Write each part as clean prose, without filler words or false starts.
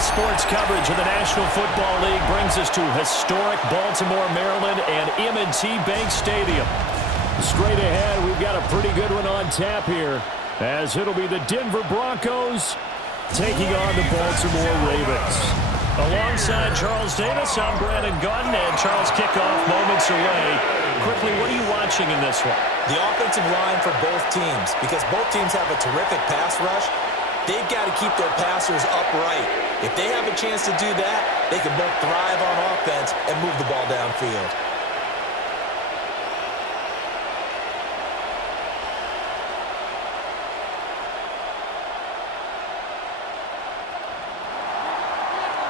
sports coverage of the National Football League brings us to historic Baltimore, Maryland, and M&T Bank Stadium. Straight ahead, we've got a pretty good one on tap here, as it'll be the Denver Broncos taking on the Baltimore Ravens. Alongside Charles Davis, I'm Brandon Gunn, and Charles, kickoff moments away. Quickly, what are you watching in this one? The offensive line for both teams, because both teams have a terrific pass rush. They've got to keep their passers upright. If they have a chance to do that, they can both thrive on offense and move the ball downfield.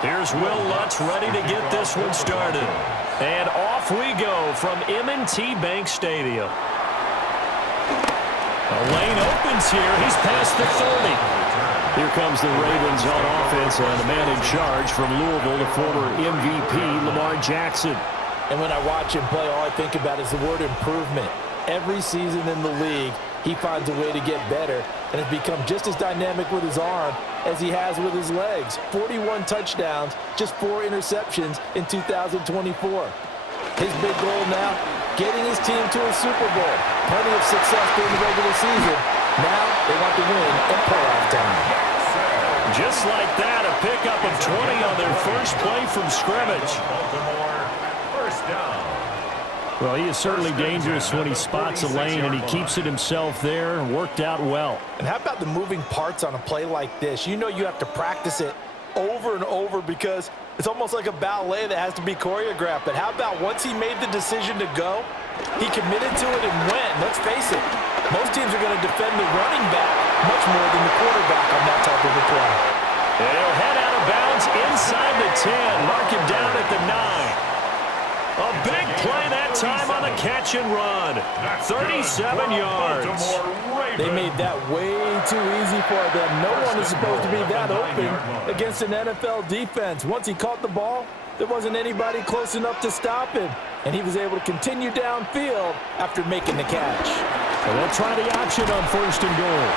Here's Will Lutz ready to get this one started. And off we go from M&T Bank Stadium. A lane opens here. He's past the 30. Here comes the Ravens on offense, and the man in charge from Louisville, the former MVP, Lamar Jackson. And when I watch him play, all I think about is the word improvement. Every season in the league, he finds a way to get better and has become just as dynamic with his arm as he has with his legs. 41 touchdowns, just 4 interceptions in 2024. His big goal now, getting his team to a Super Bowl. Plenty of success during the regular season. Now they want to win in playoff time. Just like that, a pickup of 20 on their first play from scrimmage. First down. Well, he is certainly dangerous when he spots a lane, and he keeps it himself there. Worked out well. And how about the moving parts on a play like this? You know you have to practice it over and over because it's almost like a ballet that has to be choreographed. But how about once he made the decision to go, he committed to it and went. Let's face it, most teams are going to defend the running back much more than the quarterback on that type of a play. And he'll head out of bounds inside the 10. Mark him down at the 9. A big play that time on the catch and run. 37 yards. They made that way too easy for them. No one is supposed to be that open against an NFL defense. Once he caught the ball, there wasn't anybody close enough to stop him. And he was able to continue downfield after making the catch. Well, they'll try the option on first and goal.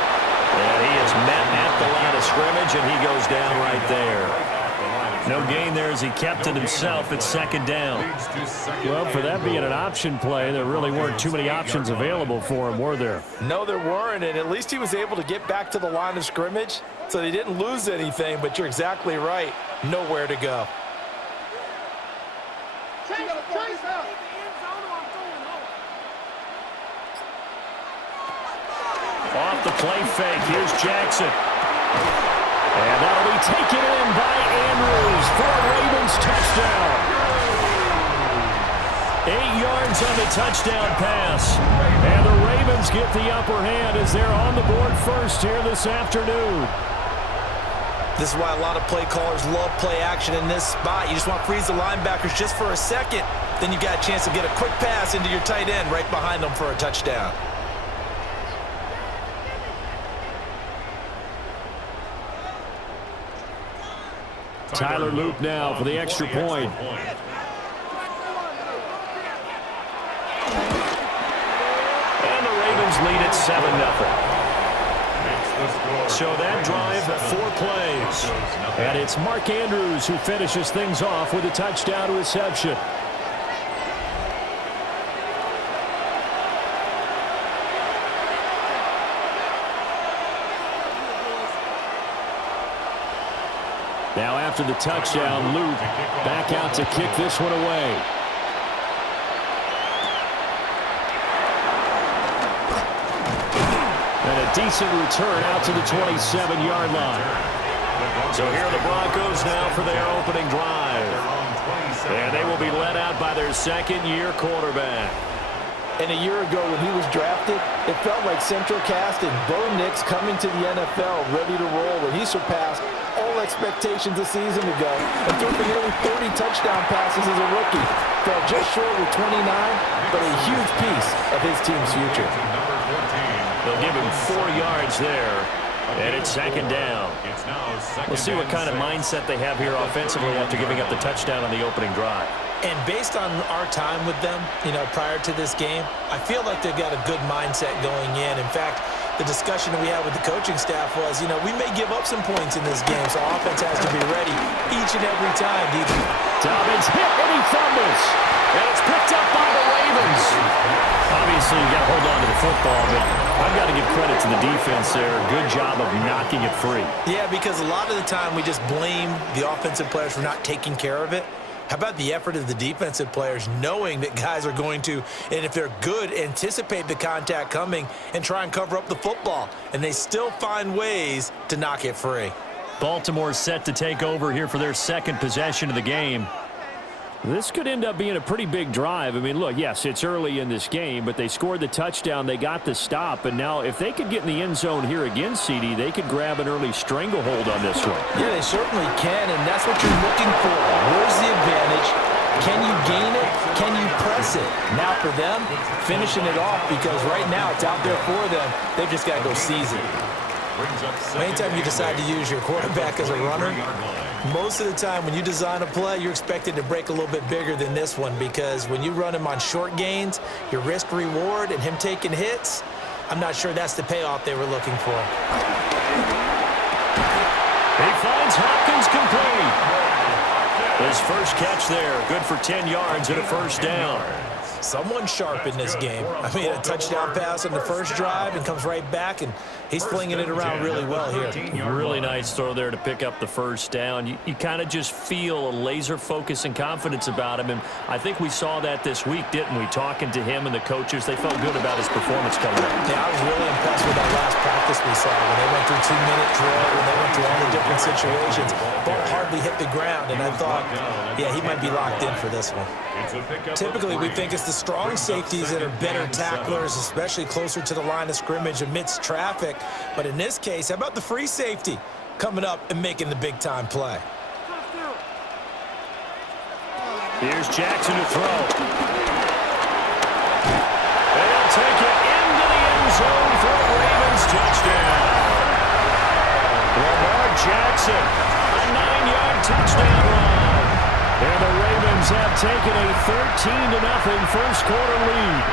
And he is met at the line of scrimmage, and he goes down right there. No gain there as he kept it himself at second down. Well, for that being an option play, there really weren't too many options available for him, were there? No, there weren't, and at least he was able to get back to the line of scrimmage, so they didn't lose anything, but you're exactly right. Nowhere to go. Off the play fake, here's Jackson. And that'll be taken in by Andrews for a Ravens touchdown. 8 yards on the touchdown pass. And the Ravens get the upper hand as they're on the board first here this afternoon. This is why a lot of play callers love play action in this spot. You just want to freeze the linebackers just for a second. Then you got a chance to get a quick pass into your tight end right behind them for a touchdown. Tyler Loop now for the extra point. And the Ravens lead at 7-0. So that drive, 4 plays. And it's Mark Andrews who finishes things off with a touchdown reception. Now after the touchdown, Luke back out to kick this one away. And a decent return out to the 27-yard line. So here are the Broncos now for their opening drive. And they will be led out by their second-year quarterback. And a year ago when he was drafted, it felt like Central Cast and Bo Nix coming to the NFL ready to roll, and he surpassed all expectations a season ago and threw for nearly 30 touchdown passes as a rookie. Fell just short with 29, but a huge piece of his team's future. They'll give him 4 yards there, and it's second down. We'll see what kind of mindset they have here offensively after giving up the touchdown on the opening drive. And based on our time with them, prior to this game, I feel like they've got a good mindset going in. In fact, the discussion that we had with the coaching staff was, you know, we may give up some points in this game, so our offense has to be ready each and every time. Dobbins hit and he fumbles. And it's picked up by the Ravens. Obviously, you got to hold on to the football, but I've got to give credit to the defense there. Good job of knocking it free. Yeah, because a lot of the time we just blame the offensive players for not taking care of it. How about the effort of the defensive players knowing that guys are going to, and if they're good, anticipate the contact coming and try and cover up the football. And they still find ways to knock it free. Baltimore's set to take over here for their second possession of the game. This could end up being a pretty big drive. I mean, look, yes, it's early in this game, but they scored the touchdown. They got the stop. And now if they could get in the end zone here again, CD, they could grab an early stranglehold on this one. Yeah, they certainly can, and that's what you're looking for. Where's the advantage? Can you gain it? Can you press it? Now for them, finishing it off, because right now it's out there for them. They've just got to go seize it. Anytime you decide to use your quarterback as a runner, most of the time when you design a play, you're expected to break a little bit bigger than this one, because when you run him on short gains, your risk-reward and him taking hits, I'm not sure that's the payoff they were looking for. He finds Hopkins complete. His first catch there, good for 10 yards and a first down. Someone sharp in this game. I mean, a touchdown pass on the first drive and comes right back, and he's flinging it around really well here. Really nice throw there to pick up the first down. You kind of just feel a laser focus and confidence about him, and I think we saw that this week, didn't we? Talking to him and the coaches, they felt good about his performance coming up. Yeah, I was really impressed with that last practice we saw when they went through 2-minute drill, when they went through all the different situations. Ball hardly hit the ground, and I thought, yeah, he might be locked in for this one. Typically, we think it's the strong safeties that are better tacklers, especially closer to the line of scrimmage amidst traffic. But in this case, how about the free safety coming up and making the big-time play? Here's Jackson to throw. They'll take it into the end zone for a Ravens touchdown. Lamar Jackson, a 9-yard touchdown run. And the Ravens have taken a 13-0 first quarter lead.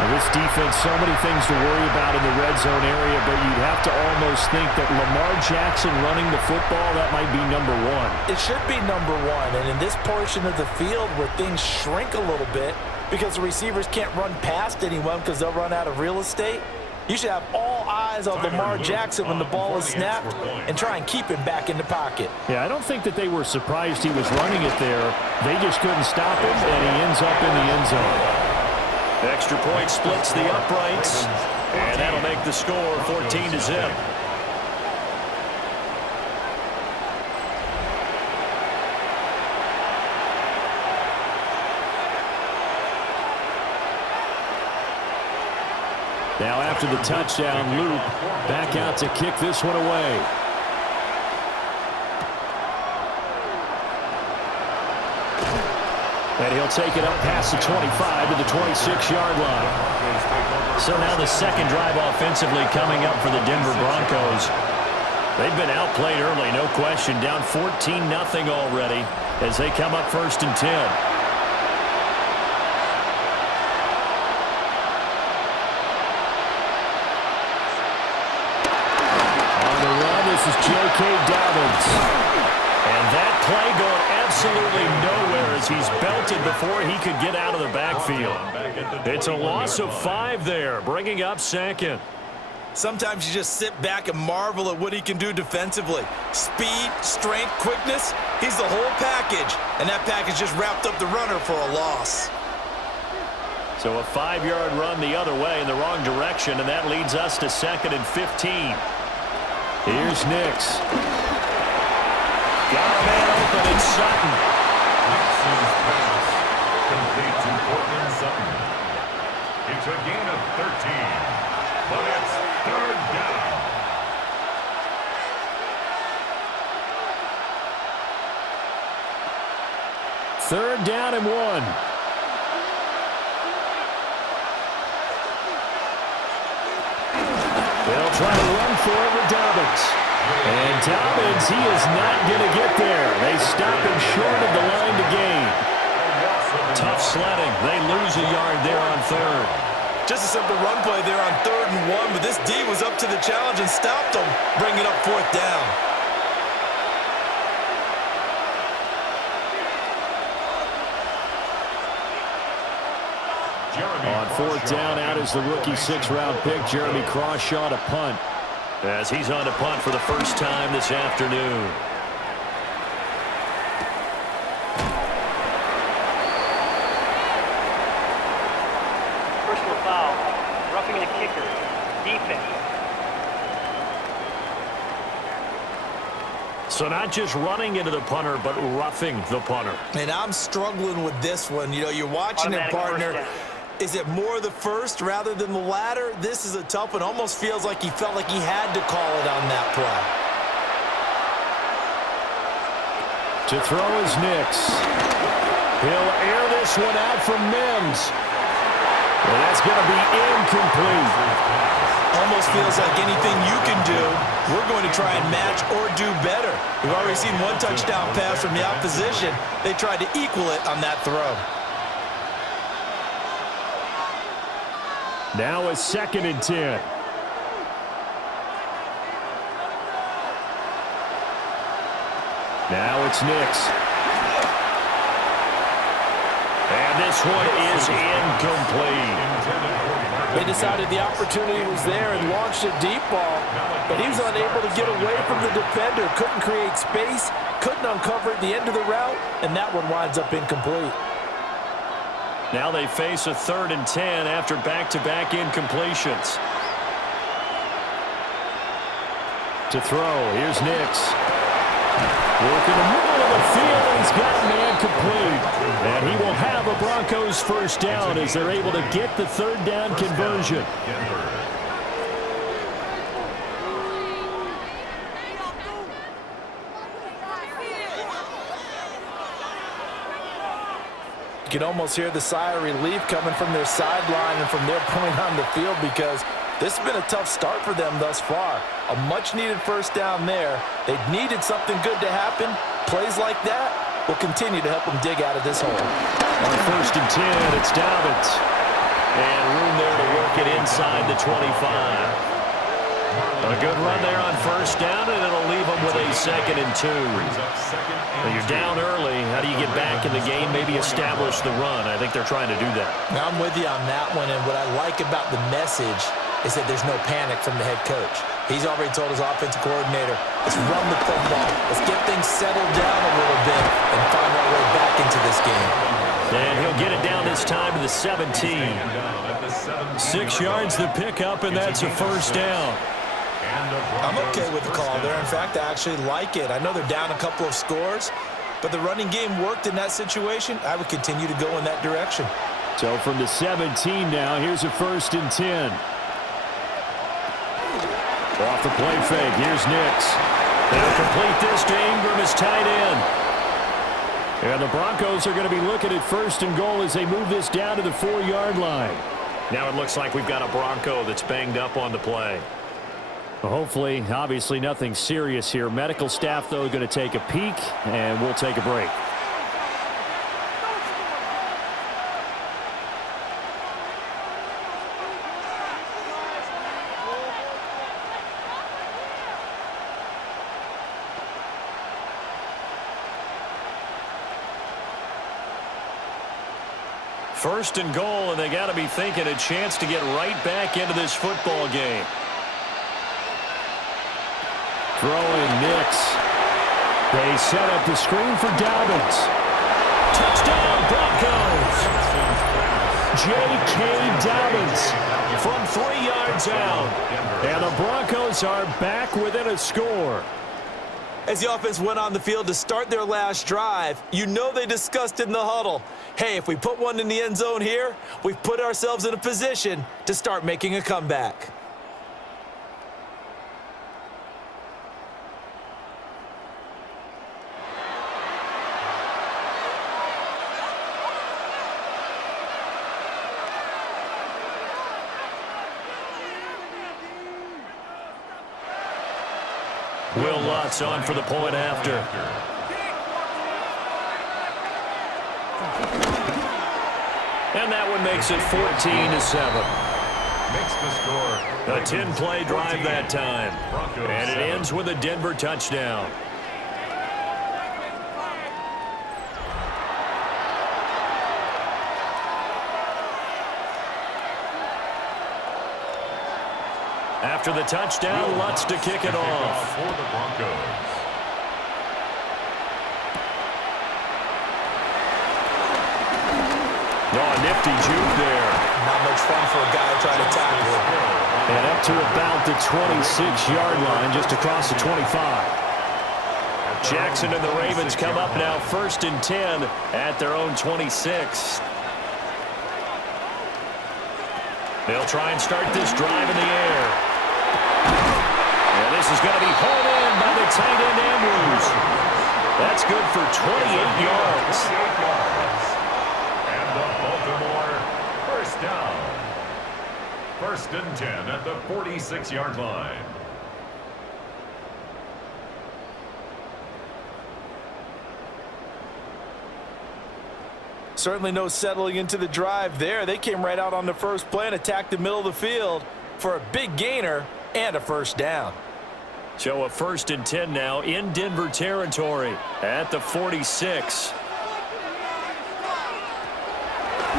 Now this defense, so many things to worry about in the red zone area, but you'd have to almost think that Lamar Jackson running the football, that might be number one. It should be number one, and in this portion of the field where things shrink a little bit because the receivers can't run past anyone because they'll run out of real estate, you should have all eyes on Lamar Jackson when the ball is snapped and try and keep him back in the pocket. Yeah, I don't think that they were surprised he was running it there. They just couldn't stop him, and he ends up in the end zone. Extra point splits the uprights, and that'll make the score 14-0. Now after the touchdown, loop back out to kick this one away. And he'll take it up past the 25 to the 26-yard line. So now the second drive offensively coming up for the Denver Broncos. They've been outplayed early, no question. Down 14-0 already as they come up 1st and 10. This is J.K. Dobbins. And that play going absolutely nowhere as he's belted before he could get out of the backfield. It's a loss of 5 there, bringing up 2nd. Sometimes you just sit back and marvel at what he can do defensively. Speed, strength, quickness, he's the whole package. And that package just wrapped up the runner for a loss. So a 5-yard run the other way in the wrong direction, and that leads us to 2nd and 15. Here's Nix. Got a man open, it's Sutton. Nixon's pass complete to Cortland Sutton. It's a gain of 13, but it's 3rd down. Third down and 1. They'll try to run for it with Dobbins. And Dobbins, he is not going to get there. They stop him short of the line to gain. Tough sledding. They lose a yard there on 3rd. Just a simple run play there on 3rd and 1, but this D was up to the challenge and stopped them, bringing up 4th down. On 4th down, out is the rookie 6th-round pick, Jeremy Crawshaw, to punt, as he's on to punt for the first time this afternoon. Personal foul, roughing the kicker, defense. So not just running into the punter, but roughing the punter. And I'm struggling with this one. You know, you're watching it, partner. Is it more the first rather than the latter? This is a tough one. Almost feels like he felt like he had to call it on that play. To throw is Nix. He'll air this one out from Mims. And that's going to be incomplete. Almost feels like anything you can do, we're going to try and match or do better. We've already seen one touchdown pass from the opposition. They tried to equal it on that throw. Now a 2nd and 10. Now it's Nix. And this one is incomplete. They decided the opportunity was there and launched a deep ball, but he was unable to get away from the defender, couldn't create space, couldn't uncover at the end of the route, and that one winds up incomplete. Now they face a 3rd and 10 after back-to-back incompletions. To throw, here's Nix. Working the middle of the field, and he's got man complete. And he will have a Broncos 1st down as they're able to get the 3rd down conversion. You can almost hear the sigh of relief coming from their sideline and from their point on the field, because this has been a tough start for them thus far. A much-needed 1st down there. They needed something good to happen. Plays like that will continue to help them dig out of this hole. On 1st and 10, it's Dobbins. And room there to work it inside the 25. A good run there on 1st down, and it'll leave them with a 2nd and 2. Well, you're down early. How do you get back in the game? Maybe establish the run. I think they're trying to do that. Now, I'm with you on that one, and what I like about the message is that there's no panic from the head coach. He's already told his offensive coordinator, let's run the football. Let's get things settled down a little bit and find our way back into this game. And he'll get it down this time to the 17. 6 yards the pickup, and that's a 1st down. I'm okay with the call there. In fact, I actually like it. I know they're down a couple of scores, but the running game worked in that situation. I would continue to go in that direction. So from the 17 now, here's a 1st and 10. Off the play fake, here's Nix. They'll complete this to Ingram as tight end. And the Broncos are going to be looking at 1st and goal as they move this down to the 4-yard line. Now it looks like we've got a Bronco that's banged up on the play. Hopefully, obviously nothing serious here. Medical staff, though, going to take a peek, and we'll take a break. First and goal, and they got to be thinking a chance to get right back into this football game. Throwing Nix. They set up the screen for Dobbins. Touchdown, Broncos! J.K. Dobbins from 3 yards out. And the Broncos are back within a score. As the offense went on the field to start their last drive, you know they discussed in the huddle, hey, if we put one in the end zone here, we've put ourselves in a position to start making a comeback. Will Lutz on for the point after. And that one makes it 14-7. makes the score. A 10-play drive that time. Broncos And it 7. ends with a Denver touchdown. After the touchdown, Lutz to kick it off. For the Broncos. Oh, a nifty juke there. Not much fun for a guy trying to tackle him. And up to about the 26-yard line, just across the 25. Jackson and the Ravens come up now 1st and 10 at their own 26. They'll try and start this drive in the air. And this is going to be hauled in by the tight end Andrews. That's good for 28 yards. And the Baltimore first down. 1st and 10 at the 46-yard line. Certainly no settling into the drive there. They came right out on the first play and attacked the middle of the field for a big gainer and a first down. So a 1st and 10 now in Denver territory at the 46.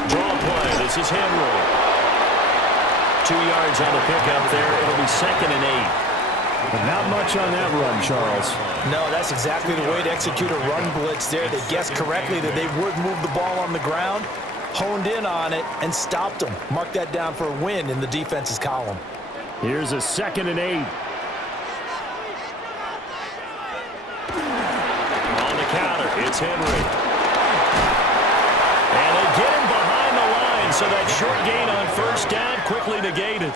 Draw play. This is Henry. 2 yards on the pickup there. It'll be 2nd and 8. But not much on that run, Charles. No, that's exactly the way to execute a run blitz there. They guessed correctly that they would move the ball on the ground, honed in on it, and stopped them. Mark that down for a win in the defense's column. Here's a 2nd and 8. On the counter, it's Henry. And they get him behind the line, so that short gain on first down quickly negated.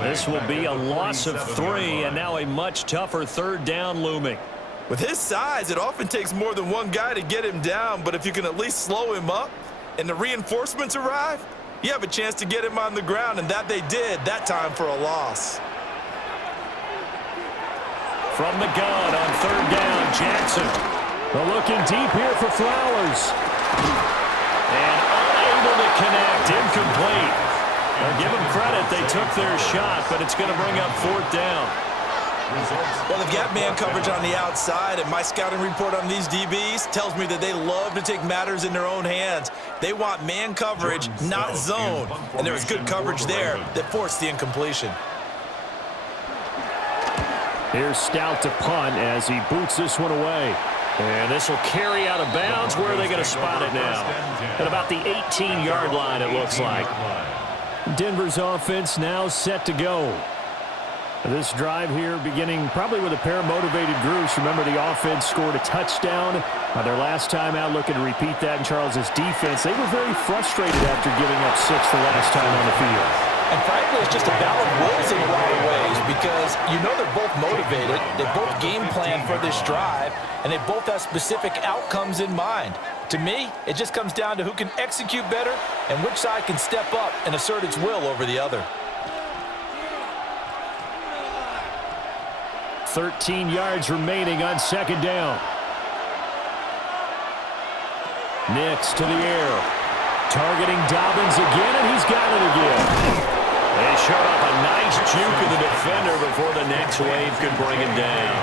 This will be a loss of 3, and now a much tougher 3rd down looming. With his size, it often takes more than one guy to get him down, but if you can at least slow him up and the reinforcements arrive, you have a chance to get him on the ground, and that they did, that time for a loss. From the gun on 3rd down, Jackson. Looking deep here for Flowers. And unable to connect, incomplete. Now give them credit, they took their shot, but it's going to bring up 4th down. Well, they've got man coverage on the outside, and my scouting report on these DBs tells me that they love to take matters in their own hands. They want man coverage, not zone, and there was good coverage there that forced the incompletion. Here's Stout to punt as he boots this one away. And this will carry out of bounds. Where are they going to spot it now? At about the 18-yard line, it looks like. Denver's offense now set to go. This drive here beginning probably with a pair of motivated groups. Remember, the offense scored a touchdown their last time out, looking to repeat that in Charles's defense. They were very frustrated after giving up 6 the last time on the field. And frankly, it's just a battle of wills in a lot of ways because you know they're both motivated, they both game plan for this drive, and they both have specific outcomes in mind. To me, it just comes down to who can execute better and which side can step up and assert its will over the other. 13 yards remaining on 2nd down. Nix to the air. Targeting Dobbins again, and he's got it again. They showed off a nice juke of the defender before the next wave could bring him down.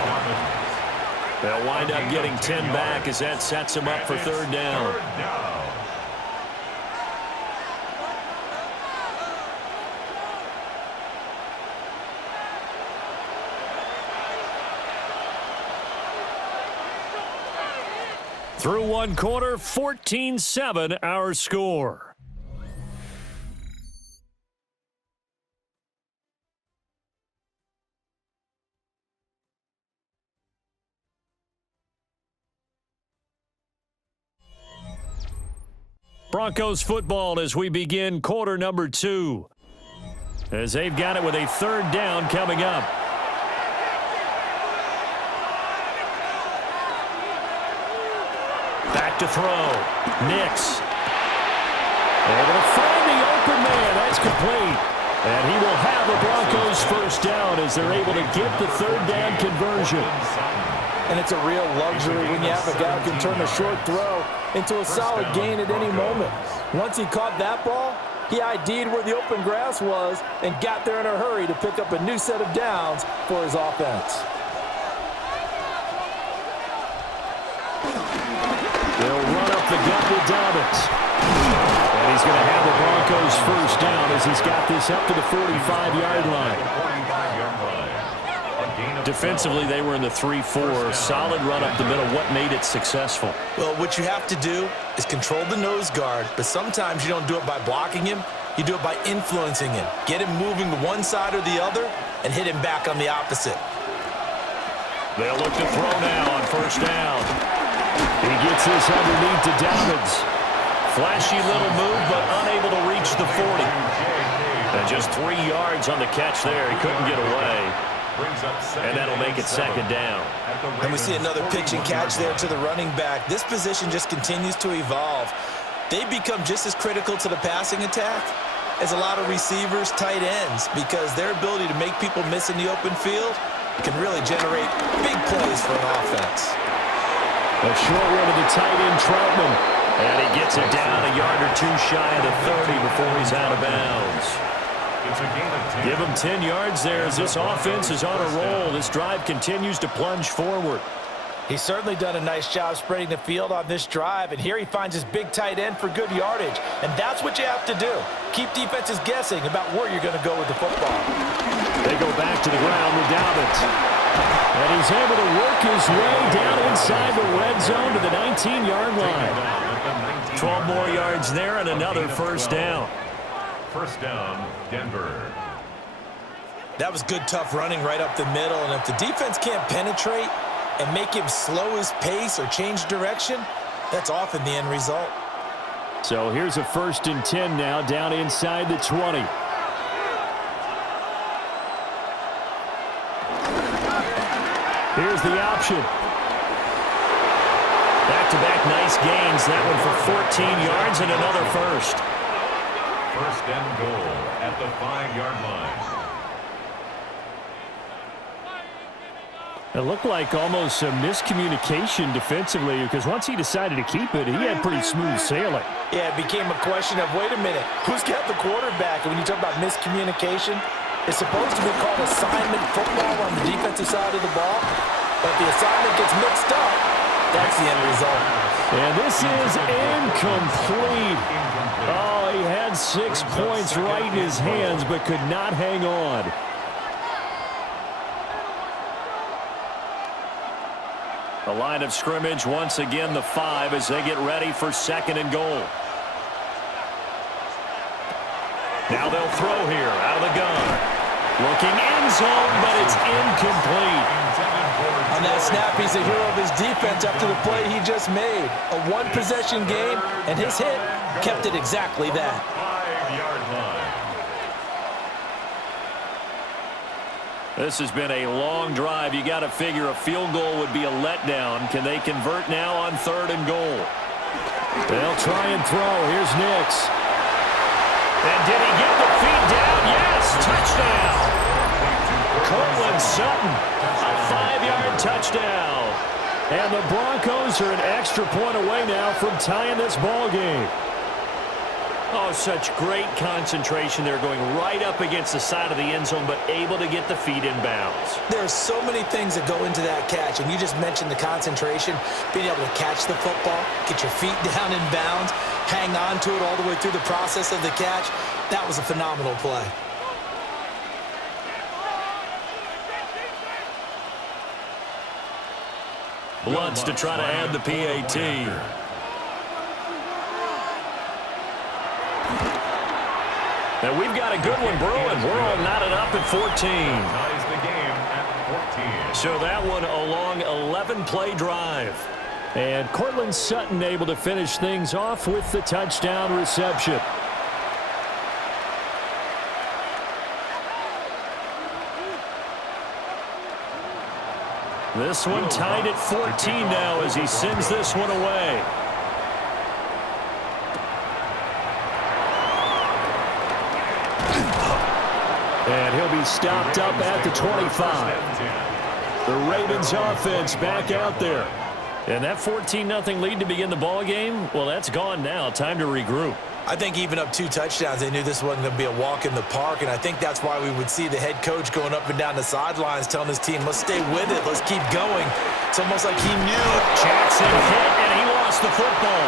They'll wind up getting 10 back as that sets him up for 3rd down. Through 1 quarter, 14-7 our score. Broncos football as we begin quarter number 2. As they've got it with a 3rd down coming up. Back to throw. Nix. Able to find the open man. That's complete. And he will have the Broncos first down as they're able to get the 3rd down conversion. And it's a real luxury when you have a guy who can turn a short throw into a solid gain at any moment. Once he caught that ball, He ID'd where the open grass was and got there in a hurry to pick up a new set of downs for his offense. They'll run up the gut with Dobbins. And he's going to have the Broncos first down as he's got this up to the 45-yard line. Defensively, they were in the 3-4. Solid run up the middle. What made it successful? Well, what you have to do is control the nose guard, but sometimes you don't do it by blocking him. You do it by influencing him. Get him moving to one side or the other and hit him back on the opposite. They'll look to throw now on first down. He gets this underneath to Dobbins. Flashy little move, but unable to reach the 40. And just 3 yards on the catch there. He couldn't get away. And that'll make it second down. And we see another pitch and catch there to the running back. This position just continues to evolve. They become just as critical to the passing attack as a lot of receivers, tight ends, because their ability to make people miss in the open field can really generate big plays for an offense. A short one to the tight end, Troutman. And he gets it down a yard or two shy of the 30 before he's out of bounds. Give him 10 yards there as this offense is on a roll. This drive continues to plunge forward. He's certainly done a nice job spreading the field on this drive, and here he finds his big tight end for good yardage. And that's what you have to do. Keep defenses guessing about where you're going to go with the football. They go back to the ground with Dobbins. And he's able to work his way down inside the red zone to the 19-yard line. 12 more yards there and another first down. First down, Denver. That was good, tough running right up the middle. And if the defense can't penetrate and make him slow his pace or change direction, that's often the end result. So here's a 1st and 10 now down inside the 20. Here's the option. Back-to-back nice gains. That one for 14 yards and another first. First and goal at the 5-yard line. It looked like almost a miscommunication defensively because once he decided to keep it, he had pretty smooth sailing. Yeah, it became a question of, wait a minute, who's got the quarterback? And when you talk about miscommunication, it's supposed to be called assignment football on the defensive side of the ball. But if the assignment gets mixed up, that's the end result. And this is incomplete. Oh, he had 6 points right in his hands but could not hang on. The line of scrimmage once again the 5 as they get ready for 2nd and goal. Now they'll throw here out of the gun. Looking end zone, but it's incomplete. On that snap, he's a hero of his defense after the play he just made. A one-possession game, and his hit kept it exactly that. 5-yard line. This has been a long drive. You got to figure a field goal would be a letdown. Can they convert now on 3rd and goal? They'll try and throw. Here's Nix. And did he get the feet down? Yes, touchdown. Cortland Sutton, a 5-yard touchdown. And the Broncos are an extra point away now from tying this ball game. Oh, such great concentration. They're going right up against the side of the end zone, but able to get the feet in bounds. There's so many things that go into that catch, and you just mentioned the concentration, being able to catch the football, get your feet down in bounds, hang on to it all the way through the process of the catch. That was a phenomenal play. Blunts to try to add the PAT. And we've got a good one brewing. We're all knotted up at 14. Ties the game at 14. So that one a long 11-play drive. And Cortland Sutton able to finish things off with the touchdown reception. This one tied at 14 now as he sends this one away. And he'll be stopped up at the 25. The Ravens offense back out there. And that 14-0 lead to begin the ball game, well, that's gone now. Time to regroup. I think even up 2 touchdowns, they knew this wasn't going to be a walk in the park, and I think that's why we would see the head coach going up and down the sidelines telling his team, let's stay with it, let's keep going. It's almost like he knew. Jackson hit, and he lost the football.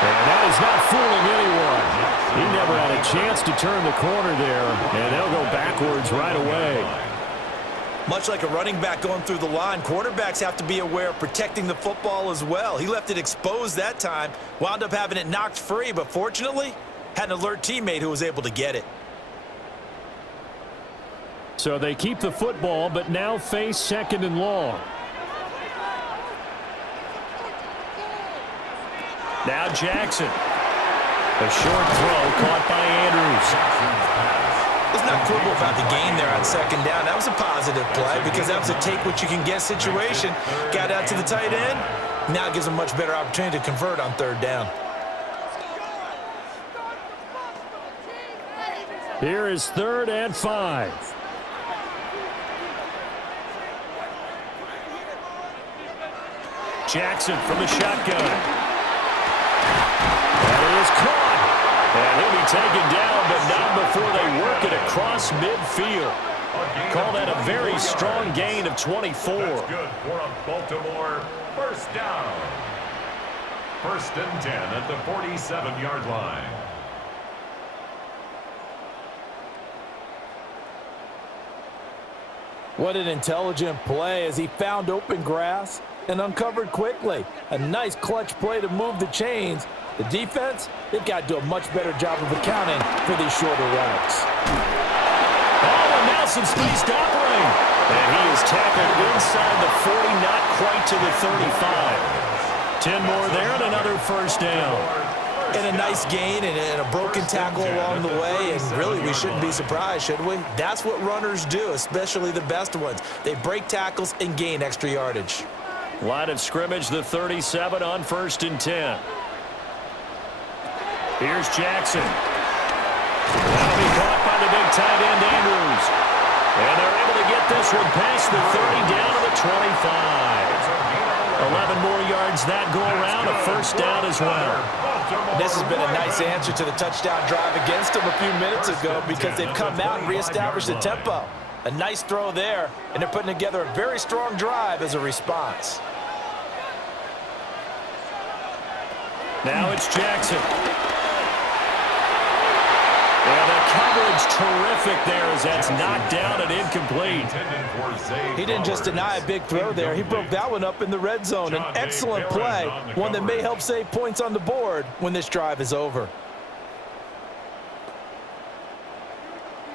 And that is not fooling anyone. He never had a chance to turn the corner there, and they'll go backwards right away. Much like a running back going through the line, quarterbacks have to be aware of protecting the football as well. He left it exposed that time, wound up having it knocked free, but fortunately, had an alert teammate who was able to get it. So they keep the football, but now face 2nd and long. Now Jackson. A short throw caught by Andrews. Let's not quibble about the gain there on 2nd down. That was a positive play because that was a take-what-you-can-get situation. Got out to the tight end. Now it gives them a much better opportunity to convert on 3rd down. Here is 3rd and 5. Jackson from the shotgun. That is caught. And he'll be taken down, but not before they work it across midfield. Call that a very strong gain of 24. That's good for a Baltimore 1st down. 1st and 10 at the 47-yard line. What an intelligent play as he found open grass and uncovered quickly. A nice clutch play to move the chains. The defense, they've got to do a much better job of accounting for these shorter routes. Oh, and now some space to operate. And he is tackled inside the 40, not quite to the 35. 10 more there and another 1st down. And a nice gain and a broken tackle along the way, and really we shouldn't be surprised, should we? That's what runners do, especially the best ones. They break tackles and gain extra yardage. Line of scrimmage, the 37 on 1st and 10. Here's Jackson. That'll be caught by the big tight end, Andrews. And they're able to get this one past the 30 down to the 25. 11 more yards that go around, a 1st down as well. This has been a nice answer to the touchdown drive against them a few minutes ago because they've come out and reestablished the tempo. A nice throw there, and they're putting together a very strong drive as a response. Now it's Jackson. Yeah, the coverage terrific there as that's knocked down and incomplete. He didn't just deny a big throw there. He broke that one up in the red zone. An excellent play, one that may help save points on the board when this drive is over.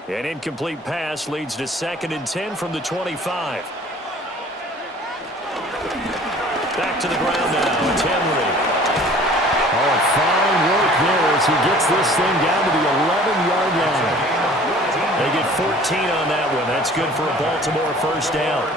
An incomplete pass leads to 2nd and 10 from the 25. Back to the ground now. It's Henry. Oh, fine work there as he gets this thing down to the 11-yard line. They get 14 on that one. That's good for a Baltimore 1st down.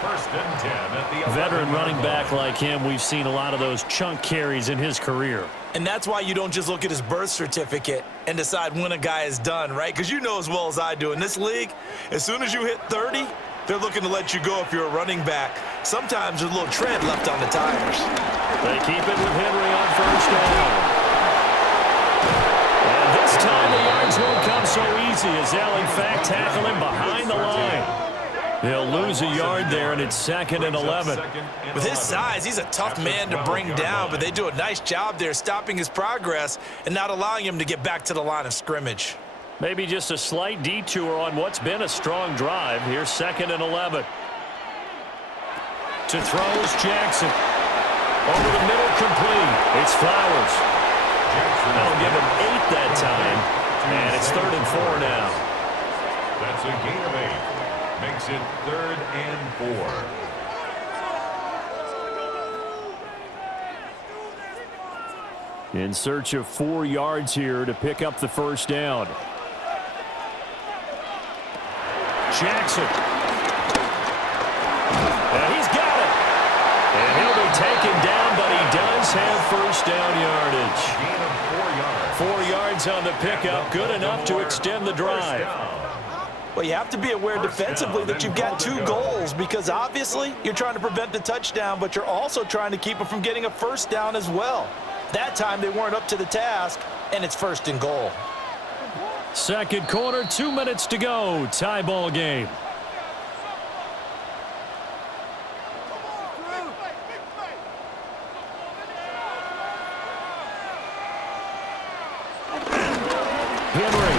1st and 10 at the Veteran running back like him, we've seen a lot of those chunk carries in his career. And that's why you don't just look at his birth certificate and decide when a guy is done, right? Because you know as well as I do, in this league, as soon as you hit 30, they're looking to let you go if you're a running back. Sometimes there's a little tread left on the tires. They keep it with Henry on 1st down. And this time the yards won't come so easy as they'll in fact tackle him behind the line. They'll lose a yard there, and it's 2nd and 11. With his size, he's a tough man to bring down, but they do a nice job there stopping his progress and not allowing him to get back to the line of scrimmage. Maybe just a slight detour on what's been a strong drive. Here's 2nd and 11. To throws Jackson. Over the middle, complete. It's Flowers. That'll give him 8 that time. And it's 3rd and 4 now. That's a gain of 8. Makes it 3rd and 4. In search of 4 yards here to pick up the 1st down. Jackson. And he's got it. And he'll be taken down, but he does have 1st down yardage. Gain of 4 yards. 4 yards on the pickup, good enough to extend the drive. Well, you have to be aware defensively that you've got 2 goals because obviously you're trying to prevent the touchdown, but you're also trying to keep it from getting a 1st down as well. That time they weren't up to the task, and it's 1st and goal. Second quarter, 2 minutes to go. Tie ball game. Henry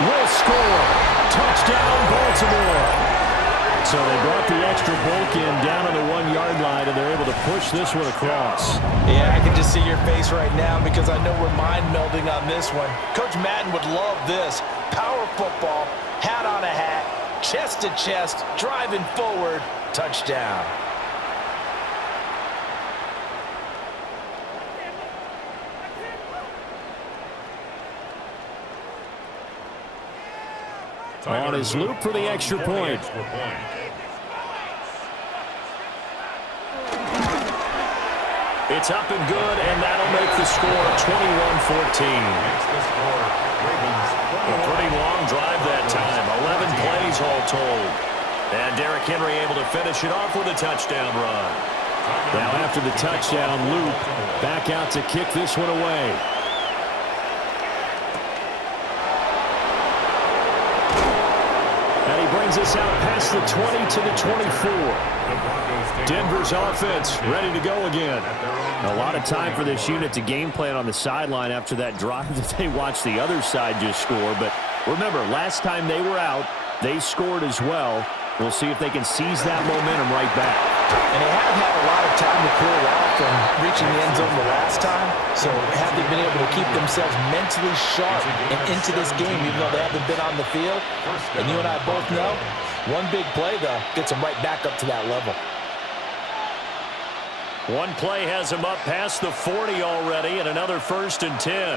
will score. Touchdown, Baltimore. So they brought the extra bulk in down on the 1-yard line, and they're able to push this one across. Yeah, I can just see your face right now because I know we're mind melding on this one. Coach Madden would love this. Power football, hat on a hat, chest to chest, driving forward, touchdown. On his loop for the extra point. It's up and good, and that'll make the score 21-14. A pretty long drive that time. 11 plays all told. And Derrick Henry able to finish it off with a touchdown run. Now after the touchdown, Loop back out to kick this one away. And he brings us out past the 20 to the 24. Denver's offense ready to go again. A lot of time for this unit to game plan on the sideline after that drive that they watched the other side just score. But remember, last time they were out, they scored as well. We'll see if they can seize that momentum right back. And they have had a lot of time to cool off from reaching the end zone the last time. So have they been able to keep themselves mentally sharp and into this game, even though they haven't been on the field? And you and I both know, one big play, though, gets them right back up to that level. One play has him up past the 40 already, and another 1st and 10.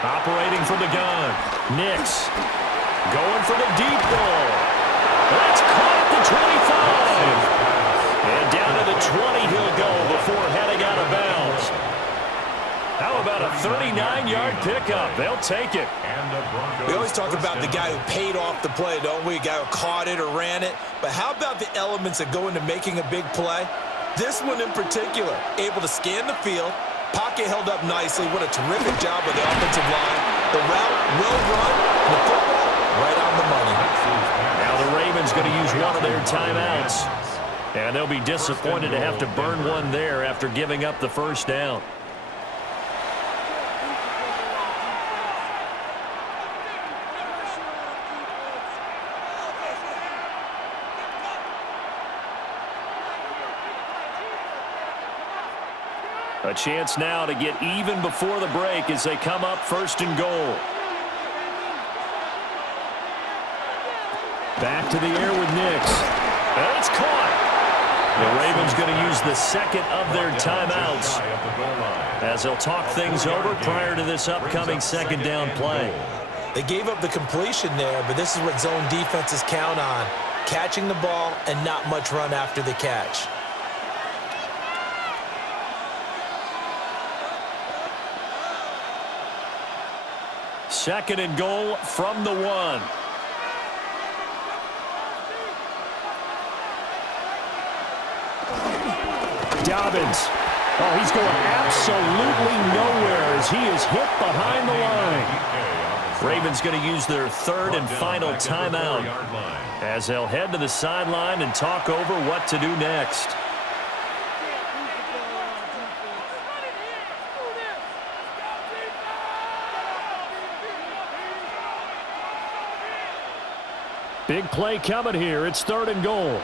Operating from the gun. Nix going for the deep ball. That's caught at the 25. And down to the 20 he'll go before heading out of bounds. How about a 39-yard pickup? They'll take it. We always talk about the guy who paid off the play, don't we? A guy who caught it or ran it. But how about the elements that go into making a big play? This one in particular, able to scan the field, pocket held up nicely. What a terrific job with the offensive line. The route well run, and the football right on the money. Now the Ravens going to use one of their timeouts. And they'll be disappointed to have to burn one there after giving up the first down. A chance now to get even before the break as they come up 1st and goal. Back to the air with Nix. And it's caught. The Ravens going to use the second of their timeouts as they'll talk things over prior to this upcoming 2nd down play. They gave up the completion there, but this is what zone defenses count on. Catching the ball and not much run after the catch. Second and goal from the 1. Dobbins. Oh, he's going absolutely nowhere as he is hit behind the line. Ravens going to use their 3rd and final timeout as they'll head to the sideline and talk over what to do next. Big play coming here. It's 3rd and goal.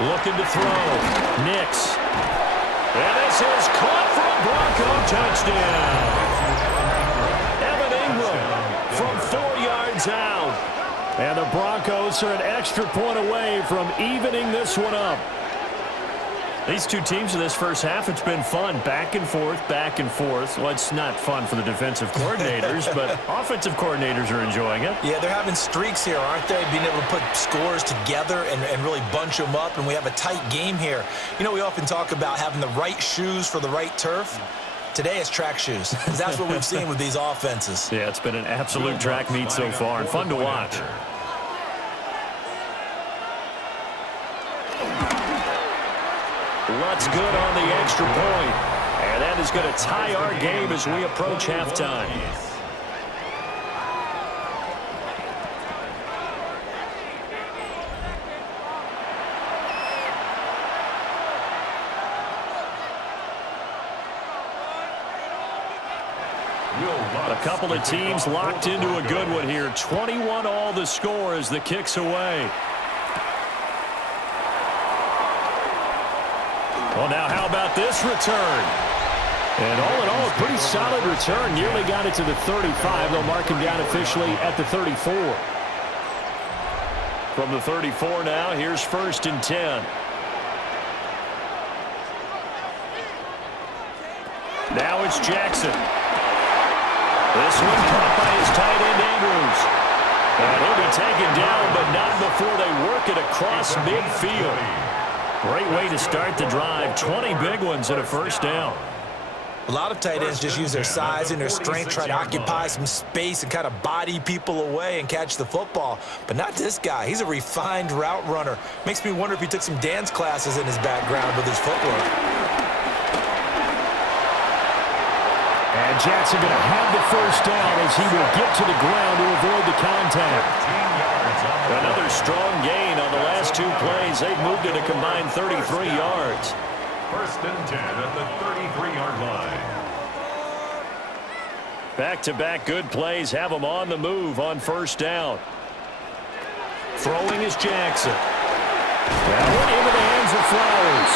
Looking to throw. Nix. And this is caught for a Bronco touchdown. Evan Ingram from 4 yards out. And the Broncos are an extra point away from evening this one up. These two teams in this first half, it's been fun. Back and forth, back and forth. Well, it's not fun for the defensive coordinators, but offensive coordinators are enjoying it. Yeah, they're having streaks here, aren't they? Being able to put scores together and really bunch them up, and we have a tight game here. You know, we often talk about having the right shoes for the right turf. Today it's track shoes. That's what we've seen with these offenses. Yeah, it's been an absolute track meet so far and fun to watch. What's good on the extra point? And that is going to tie our game as we approach halftime. A couple of teams locked into a good one here. 21 all the score as the kick's away. Well, now how about this return? And all in all, a pretty solid return. Nearly got it to the 35. They'll mark him down officially at the 34. From the 34 now, here's 1st and 10. Now it's Jackson. This one caught by his tight end, Andrews. And he'll be taken down, but not before they work it across midfield. Great way to start the drive. 20 big ones and a first down. A lot of tight ends just use their size and their strength, try to occupy some space and kind of body people away and catch the football. But not this guy. He's a refined route runner. Makes me wonder if he took some dance classes in his background with his footwork. And Jackson going to have the first down as he will get to the ground to avoid the contact. Another strong gain on the last 2 plays. They've moved it a combined 33 yards. 1st and 10 at the 33-yard line. Back-to-back good plays have them on the move on first down. Throwing is Jackson. That one into the hands of Flowers.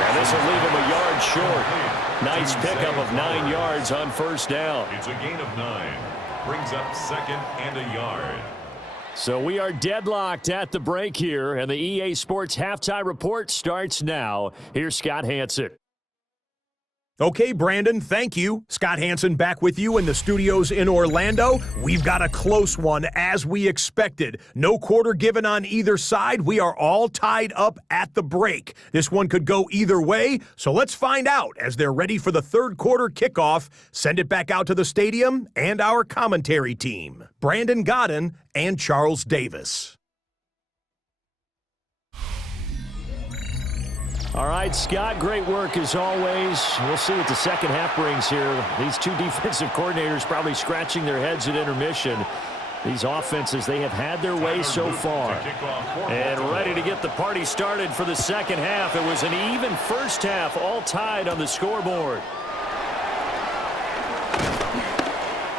And this will leave him a yard short. Nice pickup of 9 yards on first down. It's a gain of 9. Brings up 2nd and a yard. So we are deadlocked at the break here, and the EA Sports Halftime Report starts now. Here's Scott Hanson. Okay, Brandon, thank you. Scott Hanson back with you in the studios in Orlando. We've got a close one, as we expected. No quarter given on either side. We are all tied up at the break. This one could go either way, so let's find out as they're ready for the third quarter kickoff. Send it back out to the stadium and our commentary team, Brandon Godden and Charles Davis. All right, Scott, great work as always. We'll see what the second half brings here. These 2 defensive coordinators probably scratching their heads at intermission. These offenses, they have had their way so far. And ready to get the party started for the second half. It was an even first half, all tied on the scoreboard.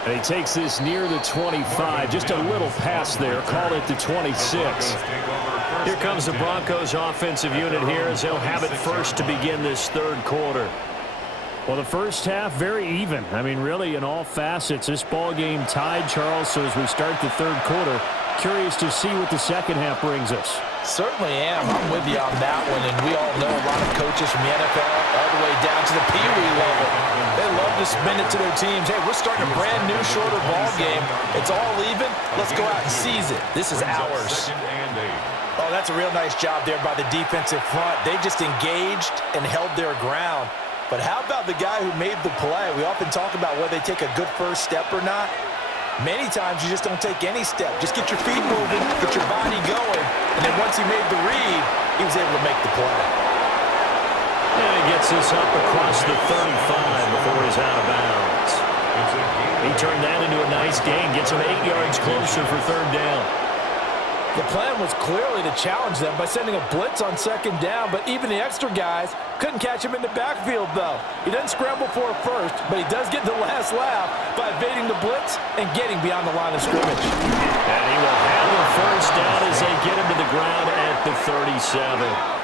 And he takes this near the 25, just a little pass there, call it the 26. Here comes the Broncos offensive unit here as they'll have it first to begin this third quarter. Well, the first half, very even. I mean, really, in all facets, this ball game tied, Charles. So as we start the third quarter, curious to see what the second half brings us. Certainly am. I'm with you on that one. And we all know a lot of coaches from the NFL all the way down to the Pee Wee level. They love to spin it to their teams. Hey, we're starting a brand new, shorter ball game. It's all even. Let's go out and seize it. This is ours. Oh, that's a real nice job there by the defensive front. They just engaged and held their ground. But how about the guy who made the play? We often talk about whether they take a good first step or not. Many times you just don't take any step. Just get your feet moving, get your body going, and then once he made the read, he was able to make the play. And he gets this up across the 35 before he's out of bounds. He turned that into a nice gain, gets him 8 yards closer for third down. The plan was clearly to challenge them by sending a blitz on second down, but even the extra guys couldn't catch him in the backfield, though. He doesn't scramble for a first, but he does get the last laugh by evading the blitz and getting beyond the line of scrimmage. And he will have a first down as they get him to the ground at the 37.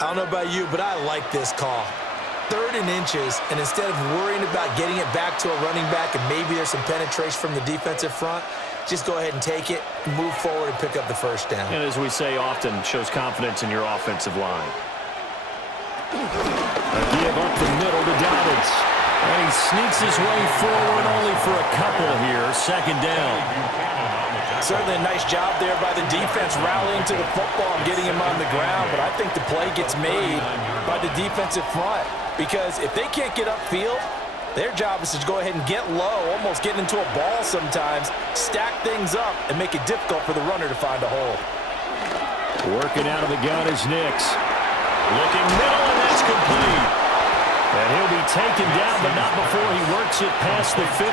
I don't know about you, but I like this call. 3rd and inches, and instead of worrying about getting it back to a running back and maybe there's some penetration from the defensive front, just go ahead and take it, move forward, and pick up the first down. And as we say often, shows confidence in your offensive line. A give up the middle to Dobbins. And he sneaks his way forward only for a couple here. Second down. Certainly a nice job there by the defense rallying to the football and getting him on the ground, but I think the play gets made by the defensive front because if they can't get upfield, Their job is to go ahead and get low, almost get into a ball sometimes, stack things up, and make it difficult for the runner to find a hole. Working out of the gun is Nix. Looking middle, and that's complete. And he'll be taken down, but not before he works it past the 50.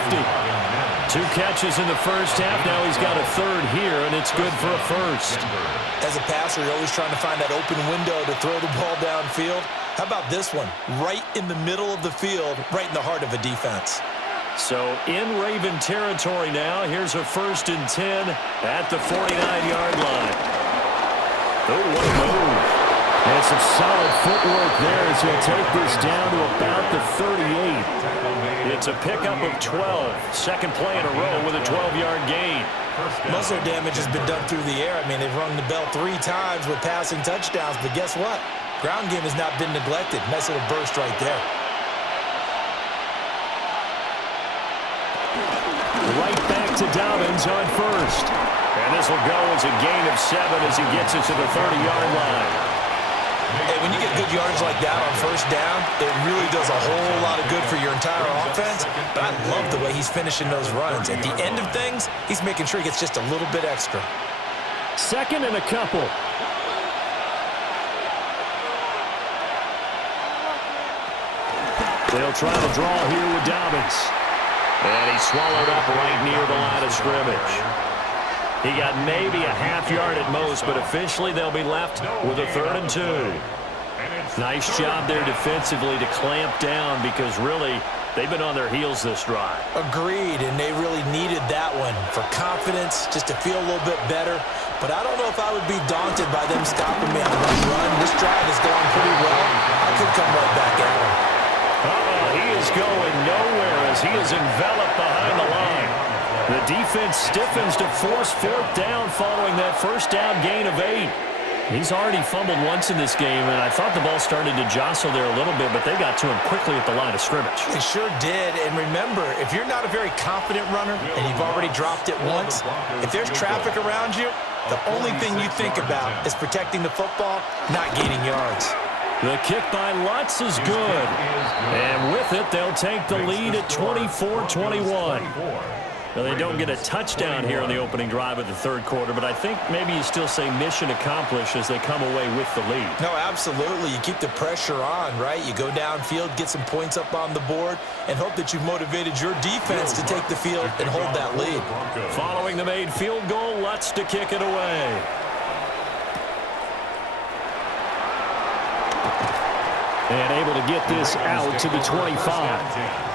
2 catches in the first half. Now he's got a third here, and it's good for a first. As a passer, you're always trying to find that open window to throw the ball downfield. How about this one? Right in the middle of the field, right in the heart of a defense. So in Raven territory now, here's a 1st and 10 at the 49-yard line. Oh, what a move. And some solid footwork there as he'll take this down to about the 38. It's a pickup of 12. Second play in a row with a 12-yard gain. Most of their damage has been done through the air. I mean, they've rung the bell 3 times with passing touchdowns, but guess what? Ground game has not been neglected. Nice little burst right there. Right back to Dobbins on first. And this will go as a gain of 7 as he gets it to the 30-yard line. Hey, when you get good yards like that on first down, it really does a whole lot of good for your entire offense. But I love the way he's finishing those runs. At the end of things, he's making sure he gets just a little bit extra. 2nd and a couple. They'll try to draw here with Dobbins. And he's swallowed up right near the line of scrimmage. He got maybe a half yard at most, but officially they'll be left with a 3rd and 2. Nice job there defensively to clamp down because really they've been on their heels this drive. Agreed, and they really needed that one for confidence, just to feel a little bit better. But I don't know if I would be daunted by them stopping me on one run. This drive has gone pretty well. I could come right back at him. He is going nowhere as he is enveloped behind the line. The defense stiffens to force 4th down following that first down gain of 8. He's already fumbled once in this game, and I thought the ball started to jostle there a little bit, but they got to him quickly at the line of scrimmage. They sure did, and remember, if you're not a very confident runner and you've already dropped it once, if there's traffic around you, the only thing you think about is protecting the football, not gaining yards. The kick by Lutz is good, and with it, they'll take the lead at 24-21. Now, they don't get a touchdown here in the opening drive of the 3rd quarter, but I think maybe you still say mission accomplished as they come away with the lead. No, absolutely. You keep the pressure on, right? You go downfield, get some points up on the board, and hope that you've motivated your defense to take the field and hold that lead. Following the made field goal, Lutz to kick it away. And able to get this out to the 25.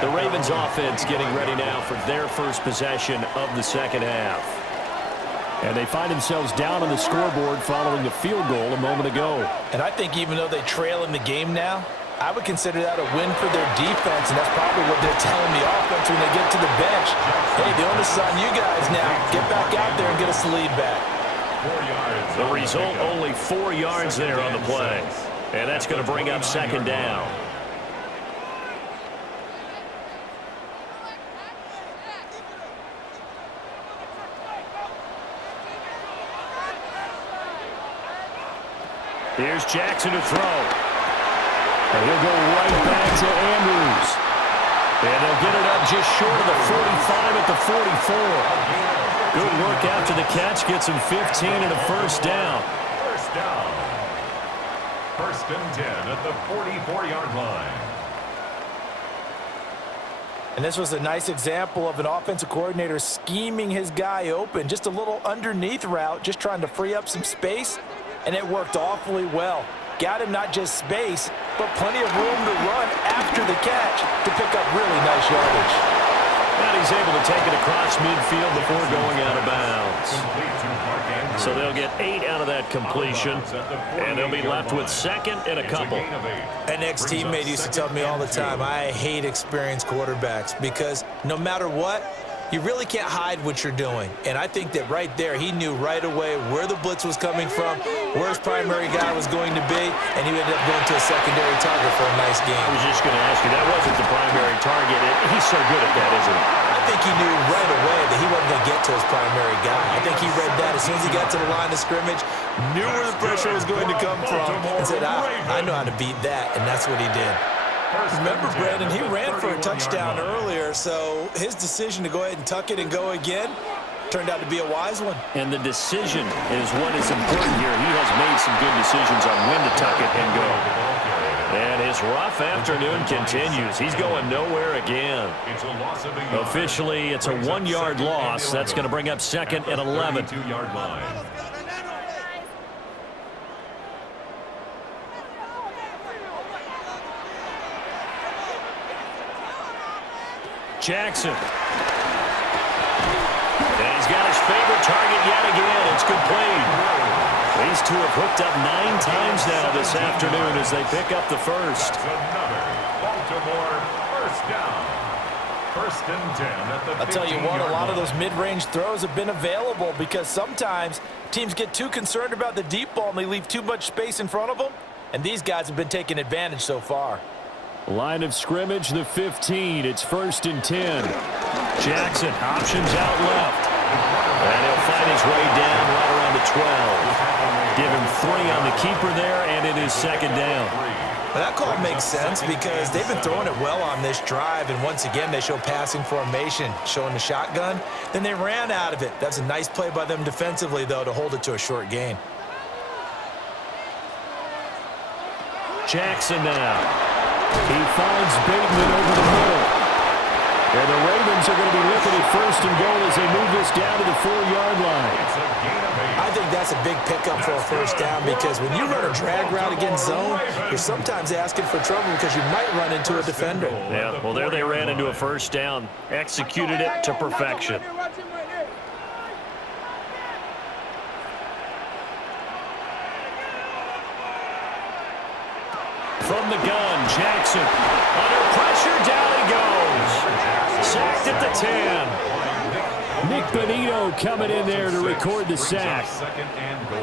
The Ravens offense getting ready now for their first possession of the 2nd half. And they find themselves down on the scoreboard following the field goal a moment ago. And I think even though they trail in the game now, I would consider that a win for their defense, and that's probably what they're telling the offense when they get to the bench. Hey, the onus is on you guys now. Get back out there and get us the lead back. The result, only 4 yards there on the play. And that's going to bring up 2nd down. Here's Jackson to throw. And he'll go right back to Andrews. And they'll get it up just short of the 45 at the 44. Good work after the catch. Gets him 15 and a 1st down. 1st down. 1st and 10 at the 44-yard line. And this was a nice example of an offensive coordinator scheming his guy open. Just a little underneath route, just trying to free up some space. And it worked awfully well. Got him not just space, but plenty of room to run after the catch to pick up really nice yardage. And he's able to take it across midfield before going out of bounds. So they'll get 8 out of that completion, and they'll be left with 2nd and a couple. An ex-teammate used to tell me all the time, I hate experienced quarterbacks because no matter what, you really can't hide what you're doing. And I think that right there, he knew right away where the blitz was coming from, where his primary guy was going to be, and he ended up going to a secondary target for a nice game. I was just going to ask you, that wasn't the primary target. He's so good at that, isn't he? I think he knew right away that he wasn't going to get to his primary guy. I think he read that as soon as he got to the line of scrimmage, knew where the pressure was going to come from, and said, I know how to beat that, and that's what he did. Remember, Brandon, he ran for a touchdown earlier, so his decision to go ahead and tuck it and go again turned out to be a wise one. And the decision is what is important here. He has made some good decisions on when to tuck it and go. And his rough afternoon continues. He's going nowhere again. Officially, it's a 1-yard loss. That's going to bring up second and 11. Jackson. And he's got his favorite target yet again. It's complete. These two have hooked up 9 times now this afternoon as they pick up the first. Another Baltimore first down. First and 10 at the 15-yard line. I'll tell you what, a lot of those mid-range throws have been available because sometimes teams get too concerned about the deep ball and they leave too much space in front of them, and these guys have been taking advantage so far. Line of scrimmage, the 15. It's first and 10. Jackson options out left. And he'll find his way down right around the 12. Give him 3 on the keeper there, and it is second down. Well, that call makes sense because they've been throwing it well on this drive, and once again they show passing formation, showing the shotgun. Then they ran out of it. That's a nice play by them defensively, though, to hold it to a short gain. Jackson now. He finds Bateman over the middle. And the Ravens are going to be looking at first and goal as they move this down to the 4-yard line. I think that's a big pickup for a first down because when you run a drag route against zone, you're sometimes asking for trouble because you might run into a defender. Yeah, well, there they ran into a first down. Executed it to perfection. From the gun, Jackson. Under pressure, down he goes. Sacked at the 10. Nick Benito coming in there to record the sack.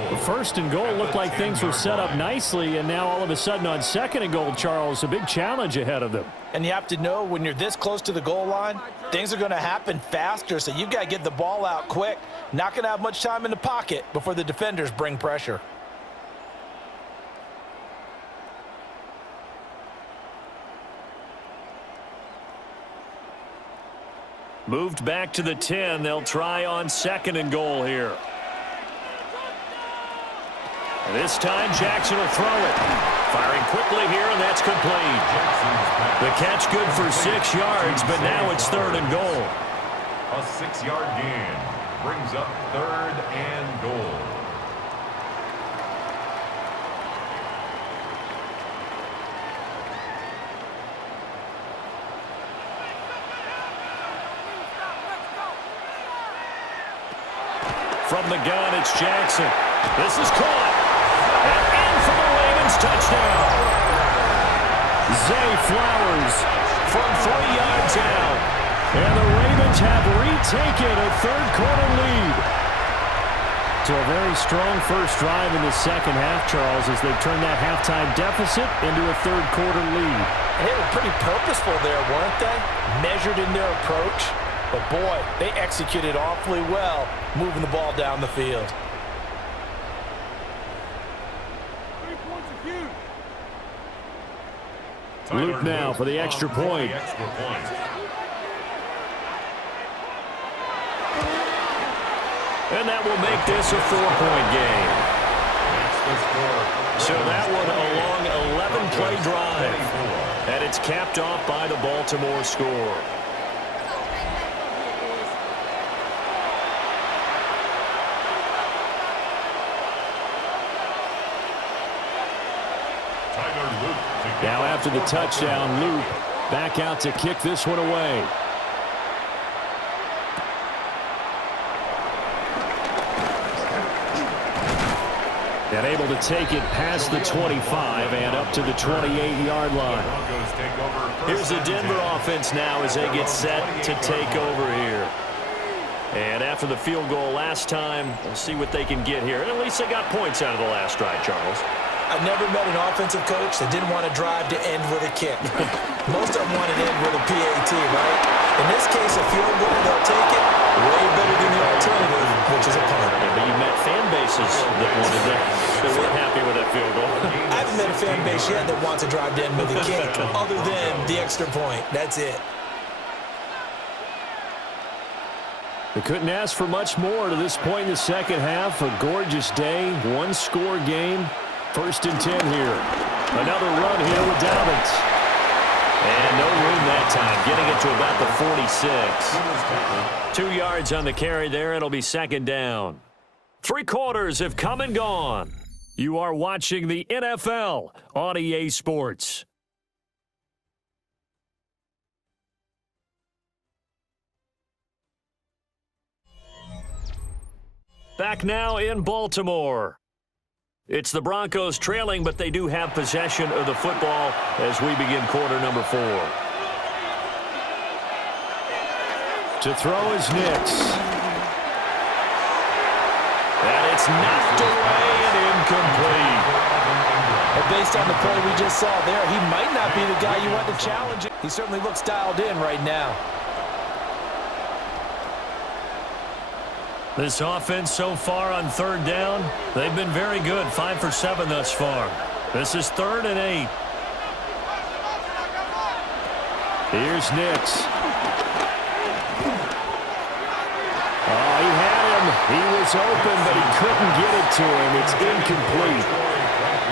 The first and goal looked like things were set up nicely, and now all of a sudden on second and goal, Charles, a big challenge ahead of them. And you have to know when you're this close to the goal line, things are going to happen faster, so you've got to get the ball out quick. Not going to have much time in the pocket before the defenders bring pressure. Moved back to the 10. They'll try on second and goal here. This time, Jackson will throw it. Firing quickly here, and that's complete. The catch good for 6 yards, but now it's third and goal. A 6-yard gain brings up third and goal. From the gun, it's Jackson. This is caught. And in for the Ravens touchdown. Zay Flowers from 3 yards out. And the Ravens have retaken a third-quarter lead. To a very strong first drive in the second half, Charles, as they've turned that halftime deficit into a third-quarter lead. They were pretty purposeful there, weren't they? Measured in their approach. But, boy, they executed awfully well, moving the ball down the field. Luke now for the extra point. And that will make this a 4-point game. So that one a long 11-play drive. And it's capped off by the Baltimore score. Now after the touchdown, Luke back out to kick this one away. And able to take it past the 25 and up to the 28-yard line. Here's the Denver offense now as they get set to take over here. And after the field goal last time, we'll see what they can get here. And at least they got points out of the last drive, Charles. I never met an offensive coach that didn't want to drive to end with a kick. Most of them want to end with a PAT, right? In this case, a field goal, they'll take it way better than the alternative, which is a punt. Yeah, but you met fan bases that wanted that. They weren't happy with that field goal. I haven't met a fan base yet that wants to drive to end with a kick, other than the extra point. That's it. They couldn't ask for much more to this point in the second half. A gorgeous day, one-score game. 1st and 10 here. Another run here with Dobbins. And no room that time, getting it to about the 46. 2 yards on the carry there, it'll be 2nd down. 3 quarters have come and gone. You are watching the NFL on EA Sports. Back now in Baltimore. It's the Broncos trailing, but they do have possession of the football as we begin quarter number 4. To throw is Nix. And it's knocked away and incomplete. And based on the play we just saw there, he might not be the guy you want to challenge. He certainly looks dialed in right now. This offense so far on 3rd down, they've been very good. 5 for 7 thus far. This is 3rd and 8. Here's Nix. Oh, he had him. He was open, but he couldn't get it to him. It's incomplete.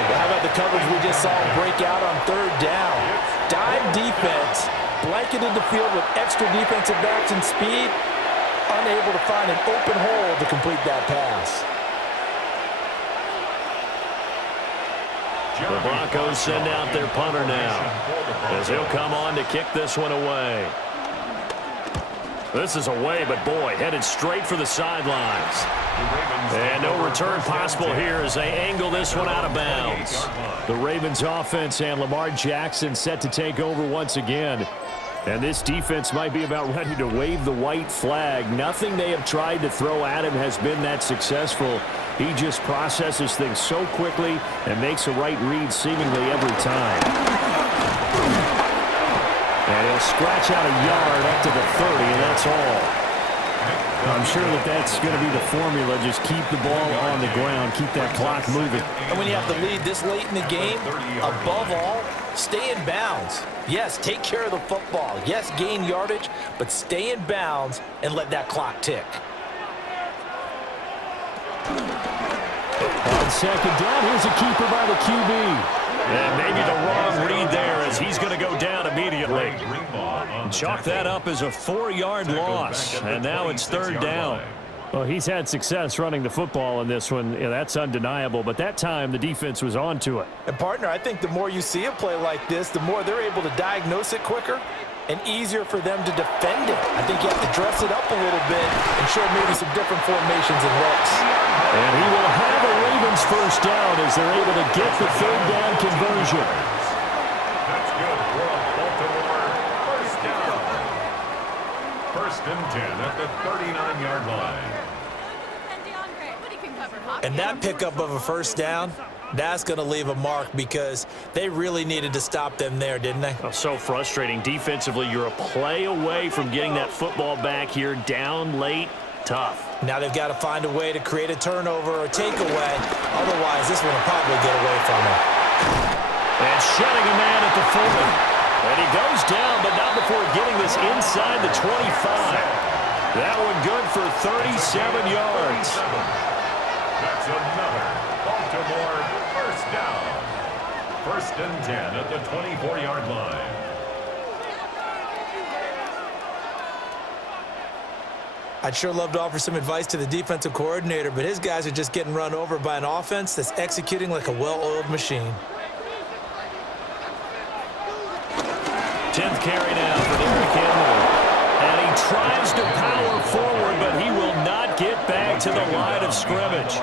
How about the coverage we just saw break out on 3rd down? Dime defense, blanketed the field with extra defensive backs and speed. Unable to find an open hole to complete that pass. The Broncos send out their punter now as he'll come on to kick this one away. This is away, but boy, headed straight for the sidelines. And no return possible here as they angle this one out of bounds. The Ravens offense and Lamar Jackson set to take over once again. And this defense might be about ready to wave the white flag. Nothing they have tried to throw at him has been that successful. He just processes things so quickly and makes a right read seemingly every time. And he'll scratch out a yard up to the 30, and that's all. I'm sure that's going to be the formula. Just keep the ball on the ground, keep that clock moving. And when you have the lead this late in the game, above all, stay in bounds. Yes, take care of the football. Yes, gain yardage, but stay in bounds and let that clock tick. On 2nd down, here's a keeper by the QB. And maybe the wrong read there as he's going to go down immediately. Chalk that up as a 4-yard loss. And now it's 3rd down. Well, he's had success running the football in this one. Yeah, that's undeniable. But that time, the defense was on to it. And, partner, I think the more you see a play like this, the more they're able to diagnose it quicker and easier for them to defend it. I think you have to dress it up a little bit and show maybe some different formations and looks. And he will have a Ravens 1st down as they're able to get the 3rd down conversion. That's good for a Baltimore 1st down. 1st and 10 at the 39-yard line. And that pickup of a 1st down, that's going to leave a mark because they really needed to stop them there, didn't they? Oh, so frustrating. Defensively, you're a play away from getting that football back here down late. Tough. Now they've got to find a way to create a turnover or takeaway. Otherwise, this one will probably get away from them. And shedding a man at the 40. And he goes down, but not before getting this inside the 25. That one good for 37 yards. That's another Baltimore 1st down. 1st and 10 at the 24-yard line. I'd sure love to offer some advice to the defensive coordinator, but his guys are just getting run over by an offense that's executing like a well-oiled machine. 10th carry now for Derrick Henry. And he tries to power forward, but he will not get back to the line of scrimmage.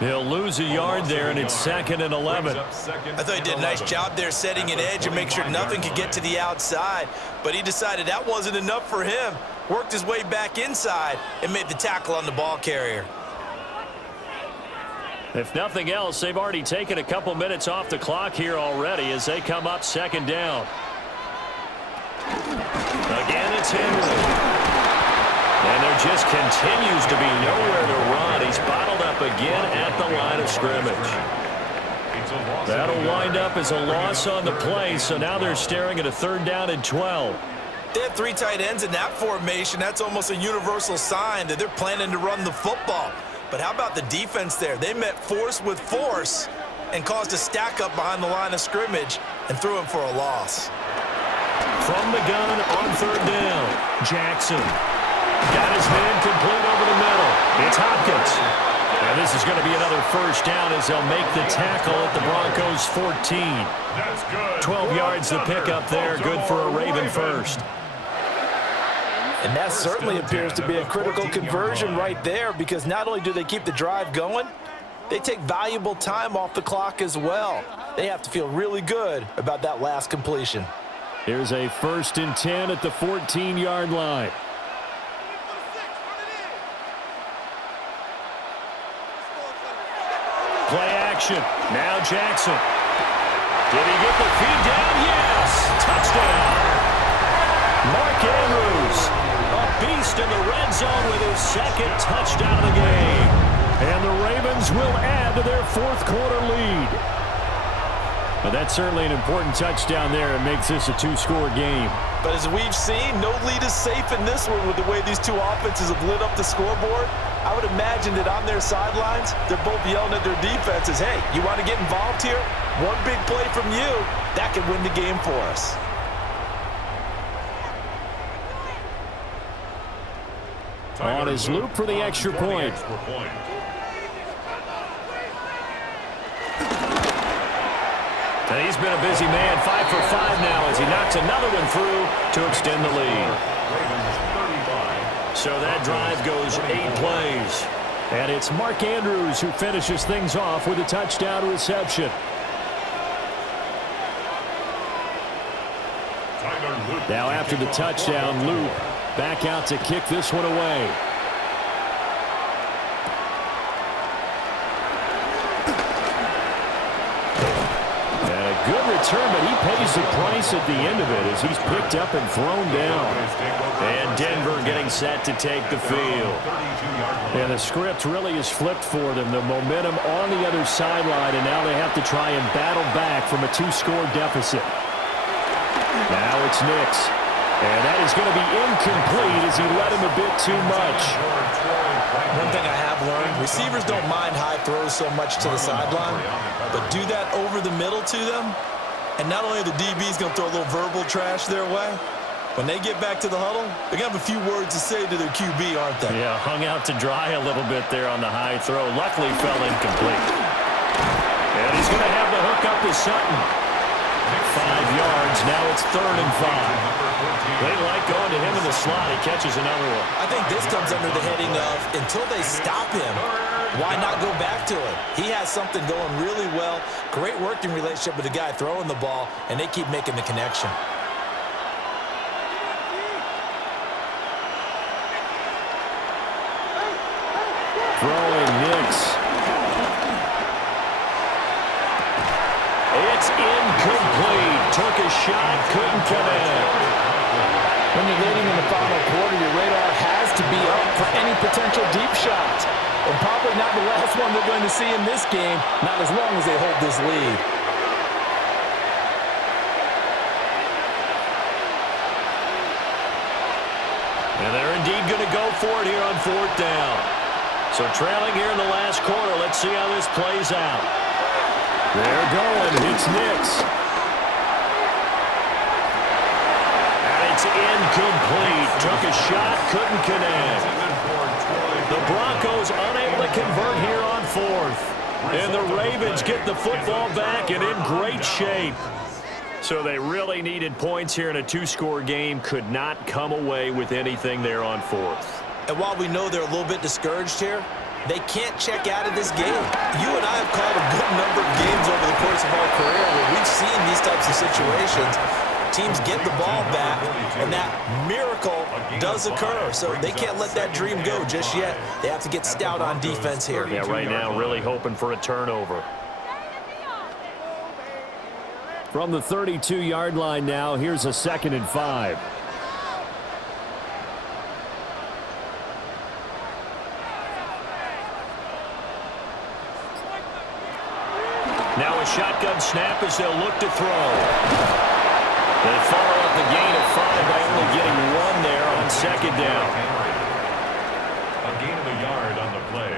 He'll lose a yard there, and it's 2nd and 11. I thought he did a nice job there setting an edge and make sure nothing could get to the outside, but he decided that wasn't enough for him. Worked his way back inside and made the tackle on the ball carrier. If nothing else, they've already taken a couple minutes off the clock here already as they come up second down. Again, it's Henry. And there just continues to be nowhere to run. He's bottled up again at the line of scrimmage. That'll wind up as a loss on the play, so now they're staring at a 3rd down and 12. They have 3 tight ends in that formation. That's almost a universal sign that they're planning to run the football. But how about the defense there? They met force with force and caused a stack up behind the line of scrimmage and threw him for a loss. From the gun on 3rd down, Jackson got his man complete over the middle. It's Hopkins. And this is going to be another 1st down as they'll make the tackle at the Broncos 14. 12 yards to pick up there. Good for a Raven first. And that certainly appears to be a critical conversion right there, because not only do they keep the drive going, they take valuable time off the clock as well. They have to feel really good about that last completion. Here's a 1st and 10 at the 14-yard line. Play action. Now Jackson. Did he get the feed down? Yes. Touchdown. Mark Andrews, a beast in the red zone with his 2nd touchdown of the game. And the Ravens will add to their 4th quarter lead. But that's certainly an important touchdown there. It makes this a 2-score game. But as we've seen, no lead is safe in this one with the way these 2 offenses have lit up the scoreboard. I would imagine that on their sidelines, they're both yelling at their defenses, hey, you want to get involved here? One big play from you, that could win the game for us. On his loop for the extra point. And he's been a busy man, 5 for 5 now as he knocks another one through to extend the lead. So that drive goes 8 plays. And it's Mark Andrews who finishes things off with a touchdown reception. Now after the touchdown, Loop back out to kick this one away. Good return, but he pays the price at the end of it as he's picked up and thrown down. And Denver getting set to take the field. And the script really is flipped for them. The momentum on the other sideline, and now they have to try and battle back from a 2-score deficit. Now it's Nix. And that is going to be incomplete as he led him a bit too much. One thing I have learned, receivers don't mind high throws so much to the sideline, but do that over the middle to them, and not only are the DBs going to throw a little verbal trash their way, when they get back to the huddle, they're going to have a few words to say to their QB, aren't they? Yeah, hung out to dry a little bit there on the high throw. Luckily fell incomplete. And he's going to have the hook up to Sutton. 5 yards, now it's 3rd and 5. They like going to him in the slot. He catches another one. I think this comes under the heading of, until they stop him, why not go back to him? He has something going really well. Great working relationship with the guy throwing the ball, and they keep making the connection. Throwing Nix. It's incomplete. Took a shot, couldn't connect. When you're leading in the final quarter, your radar has to be up for any potential deep shots. And probably not the last one they're going to see in this game, not as long as they hold this lead. And they're indeed going to go for it here on 4th down. So trailing here in the last quarter, let's see how this plays out. They're going. It's Nix. It's incomplete. Took a shot, couldn't connect. The Broncos unable to convert here on 4th. And the Ravens get the football back and in great shape. So they really needed points here in a 2-score game. Could not come away with anything there on 4th. And while we know they're a little bit discouraged here, they can't check out of this game. You and I have called a good number of games over the course of our career where we've seen these types of situations. teams get the ball back, and that miracle does occur. So they can't let that dream go just yet. They have to get stout on defense here. Yeah, right now really hoping for a turnover. From the 32-yard line now, here's a 2nd and 5. Now a shotgun snap as they'll look to throw. They follow up the gain of 5 by only getting 1 there on 2nd down. A gain of a yard on the play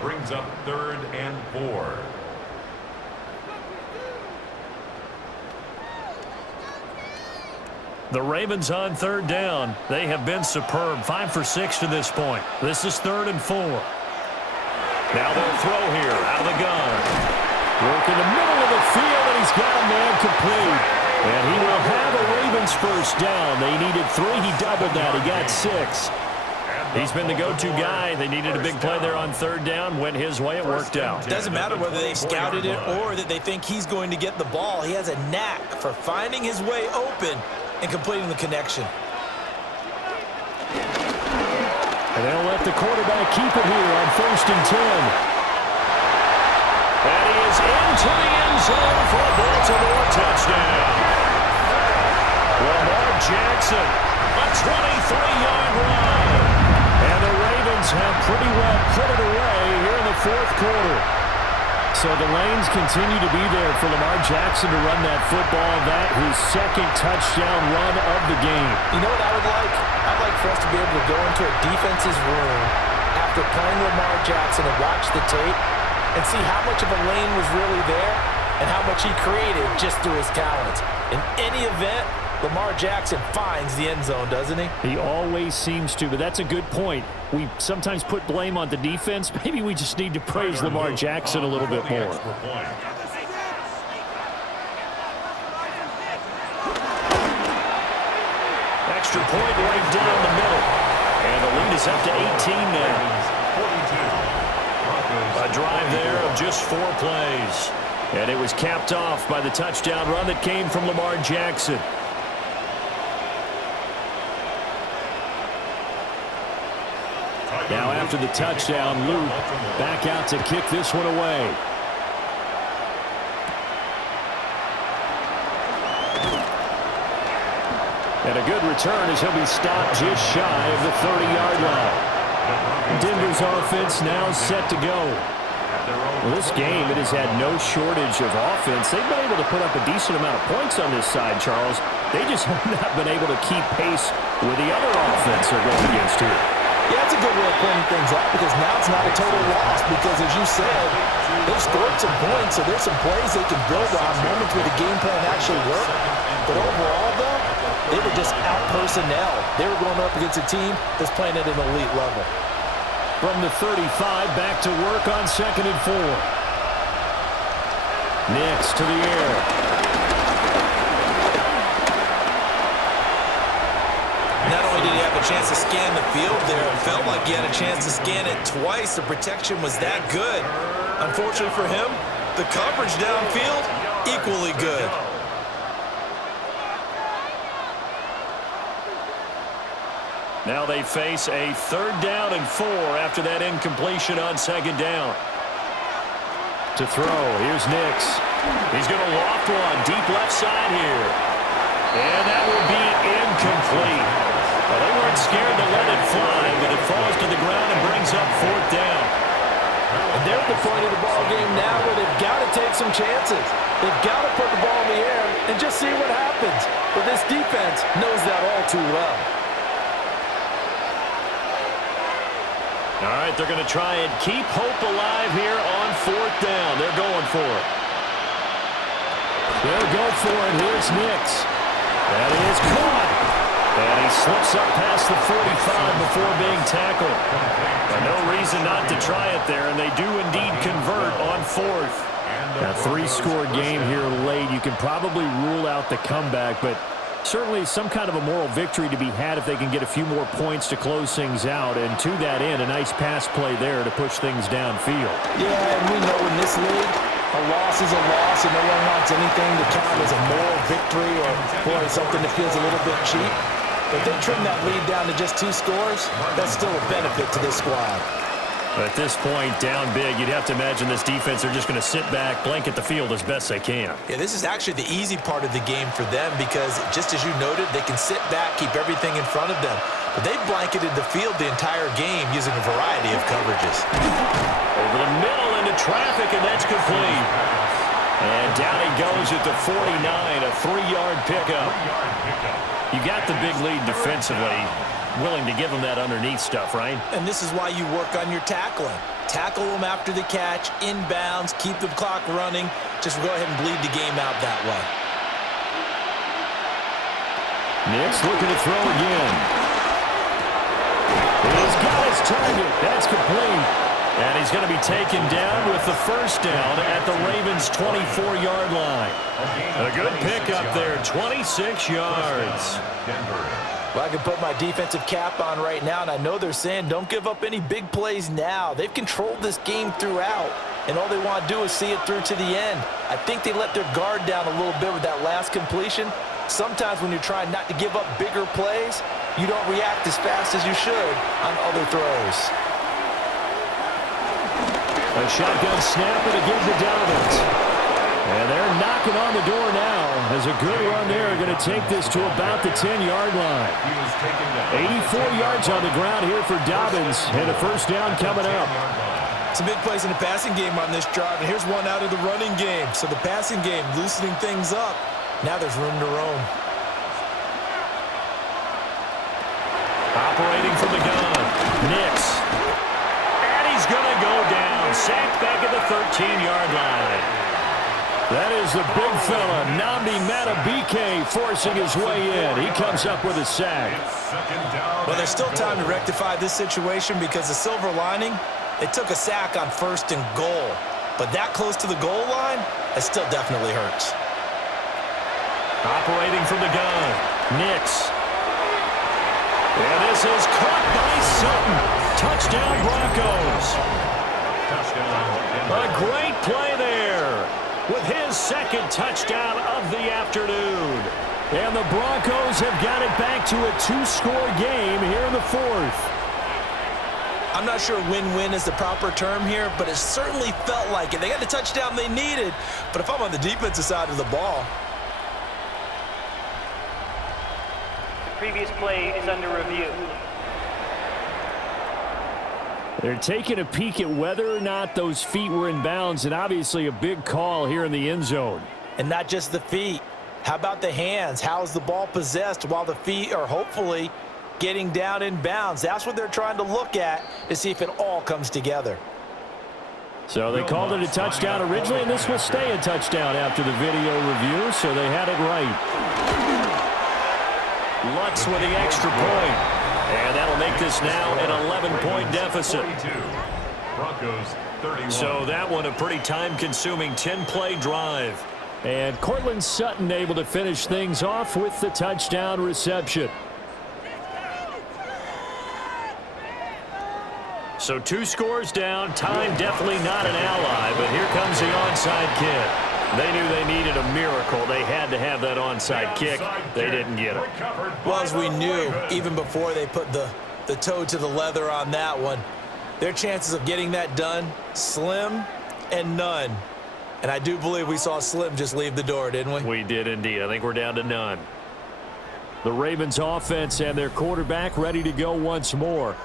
brings up 3rd and 4. The Ravens on 3rd down. They have been superb. 5 for 6 to this point. This is 3rd and 4. Now they'll throw here out of the gun. Work in the middle of the field, and he's got a man complete. And he will have a Ravens first down. They needed 3. He doubled that. He got 6. He's been the go-to guy. They needed a big play there on 3rd down. Went his way. It worked out. Doesn't matter whether they scouted it or that they think he's going to get the ball. He has a knack for finding his way open and completing the connection. And they'll let the quarterback keep it here on 1st and 10. And he is into the end zone for a Baltimore touchdown. Lamar Jackson, a 23-yard run. And the Ravens have pretty well put it away here in the 4th quarter. So the lanes continue to be there for Lamar Jackson to run that football. That his 2nd touchdown run of the game. You know what I would like? I'd like for us to be able to go into a defense's room after playing Lamar Jackson and watch the tape and see how much of a lane was really there and how much he created just through his talents. In any event, Lamar Jackson finds the end zone, doesn't he? He always seems to, but that's a good point. We sometimes put blame on the defense. Maybe we just need to praise Lamar Jackson a little bit more. Extra point right down the middle. And the lead is up to 18 now. A drive there of just 4 plays. And it was capped off by the touchdown run that came from Lamar Jackson. Now after the touchdown, Luke back out to kick this one away. And a good return as he'll be stopped just shy of the 30-yard line. Denver's offense now set to go. Well, this game, it has had no shortage of offense. They've been able to put up a decent amount of points on this side, Charles. They just have not been able to keep pace with the other offense they're going against here. Yeah, that's a good way of pointing things out because now it's not a total loss because, as you said, they've scored some points, so there's some plays they can build on, moments where the game plan actually worked. But overall, though, they were just out-personnel. They were going up against a team that's playing at an elite level. From the 35, back to work on 2nd and 4. Nix to the air. Not only did he have a chance to scan the field there, it felt like he had a chance to scan it twice. The protection was that good. Unfortunately for him, the coverage downfield, equally good. Now they face a 3rd down and 4 after that incompletion on 2nd down. To throw, here's Nix. He's going to loft one deep left side here. And that will be incomplete. Well, they weren't scared to let it fly, but it falls to the ground and brings up 4th down. And they're at the point of the ball game now where they've got to take some chances. They've got to put the ball in the air and just see what happens. But this defense knows that all too well. All right, they're going to try and keep hope alive here on 4th down. They're going for it. They'll go for it. Here's Nix. That is caught. And he slips up past the 45 before being tackled. But no reason not to try it there, and they do indeed convert on 4th. A 3-score game here late. You can probably rule out the comeback, but certainly some kind of a moral victory to be had if they can get a few more points to close things out. And to that end, a nice pass play there to push things downfield. Yeah, and we know in this league, a loss is a loss, and no one wants anything to count as a moral victory. victory or, boy, something that feels a little bit cheap. But if they trim that lead down to just 2 scores, that's still a benefit to this squad. At this point, down big, you'd have to imagine this defense are just going to sit back, blanket the field as best they can. Yeah, this is actually the easy part of the game for them because, just as you noted, they can sit back, keep everything in front of them. But they've blanketed the field the entire game using a variety of coverages. Over the middle into traffic, and that's complete. And down he goes at the 49, a 3-yard pickup. You got the big lead defensively. Willing to give them that underneath stuff, right? And this is why you work on your tackling. Tackle them after the catch, inbounds, keep the clock running. Just go ahead and bleed the game out that way. Nix looking to throw again. He's got his target. That's complete. And he's going to be taken down with the first down at the Ravens' 24-yard line. A good pickup there, 26 yards. Well, I can put my defensive cap on right now, and I know they're saying don't give up any big plays now. They've controlled this game throughout, and all they want to do is see it through to the end. I think they let their guard down a little bit with that last completion. Sometimes when you're trying not to give up bigger plays, you don't react as fast as you should on other throws. A shotgun snap and again to Dobbins. And they're knocking on the door now as a good run there. Going to take this to about the 10-yard line. 84 yards on the ground here for Dobbins, and a first down coming up. Some big plays in the passing game on this drive, and here's one out of the running game. So the passing game loosening things up. Now there's room to roam. Operating from the gun, Nix. And he's going to go down. Sacked back at the 13-yard line. That is the big fella, Nnamdi Madubuike, forcing his way in. He comes up with a sack. Well, there's still time to rectify this situation because the silver lining, they took a sack on 1st and goal. But that close to the goal line, it still definitely hurts. Operating from the gun, Nix. And this is caught by Sutton. Touchdown, Broncos. A great play there with his second touchdown of the afternoon. And the Broncos have got it back to a 2-score game here in the 4th. I'm not sure win-win is the proper term here, but it certainly felt like it. They got the touchdown they needed, but if I'm on the defensive side of the ball. The previous play is under review. They're taking a peek at whether or not those feet were in bounds, and obviously a big call here in the end zone. And not just the feet. How about the hands? How is the ball possessed while the feet are hopefully getting down in bounds? That's what they're trying to look at to see if it all comes together. So they called it a touchdown originally, and this will stay a touchdown after the video review, so they had it right. Lutz with the extra point. And that'll make this now an 11-point deficit. So that one a pretty time-consuming 10-play drive. And Courtland Sutton able to finish things off with the touchdown reception. So 2 scores down. Time definitely not an ally, but here comes the onside kick. They knew they needed a miracle. They had to have that onside kick. They didn't get it. Well, as we knew, even before they put the toe to the leather on that one, their chances of getting that done, slim and none. And I do believe we saw Slim just leave the door, didn't we? We did indeed. I think we're down to none. The Ravens offense and their quarterback ready to go once more.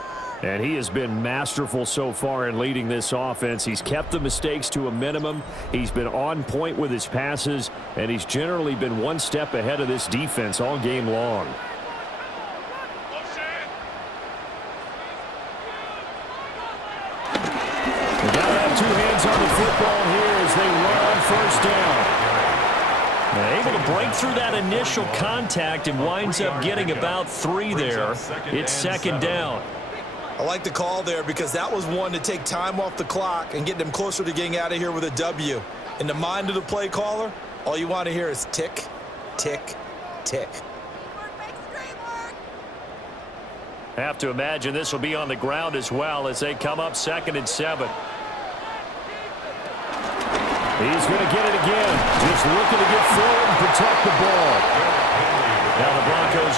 And he has been masterful so far in leading this offense. He's kept the mistakes to a minimum. He's been on point with his passes, and he's generally been one step ahead of this defense all game long. They got to have 2 hands on the football here as they run first down. They're able to break through that initial contact and winds up getting about 3 there. It's second down. I like the call there because that was one to take time off the clock and get them closer to getting out of here with a W. In the mind of the play caller, all you want to hear is tick, tick, tick. Have to imagine this will be on the ground as well as they come up 2nd and 7. He's going to get it again. Just looking to get forward and protect the ball.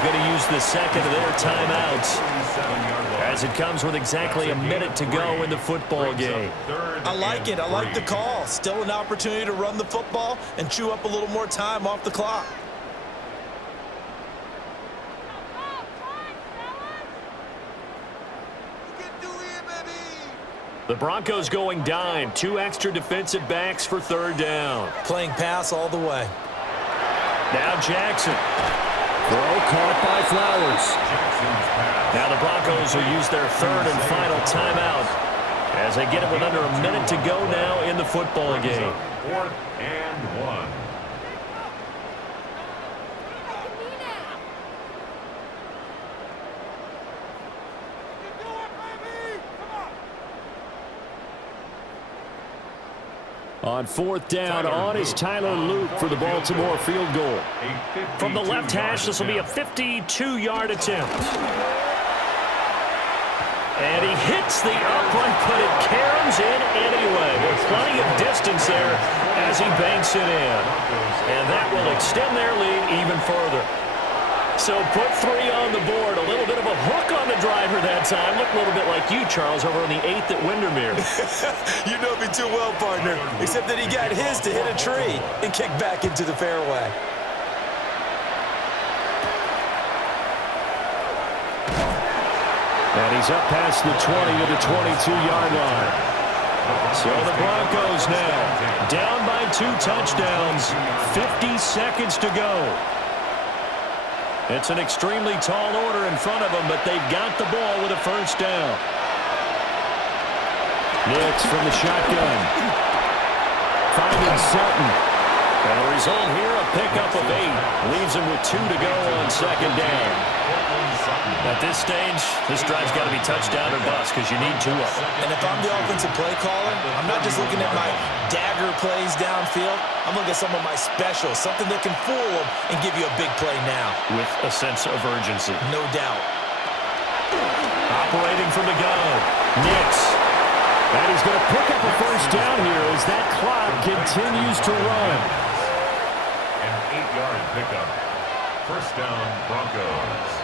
going to use the second of their timeouts, 47-yard line. as it comes with exactly a minute to go in the football game. I like it. I like the call. Still an opportunity to run the football and chew up a little more time off the clock. The Broncos going dime. 2 extra defensive backs for third down. Playing pass all the way. Now Jackson. Throw caught by Flowers. Now the Broncos will use their third and final timeout as they get it with under a minute to go now in the football game. 4th and 1. On 4th down, on is Tyler Luke for the Baltimore field goal. From the left hash, this will be a 52-yard attempt. And he hits the upright, but it caroms in anyway. With plenty of distance there as he banks it in. And that will extend their lead even further. So put 3 on the board. A little bit of a hook on the driver that time. Looked a little bit like you, Charles, over on the 8th at Windermere. You know me too well, partner. Except that he got his to hit a tree and kick back into the fairway. And he's up past the 20 to the 22-yard line. So the Broncos now down by 2 touchdowns. 50 seconds to go. It's an extremely tall order in front of them, but they've got the ball with a first down. Nix from the shotgun. Finding Sutton. And the result here, a pickup of 8. Leaves him with 2 to go on second down. At this stage, this drive's got to be touchdown or bust because you need 2 of them. And if I'm the offensive play caller, I'm not just looking at my dagger plays downfield. I'm looking at some of my specials, something that can fool them and give you a big play now. With a sense of urgency. No doubt. Operating from the gun, Nix. And he's going to pick up a first down here as that clock continues to run. An 8-yard pickup. First down, Broncos.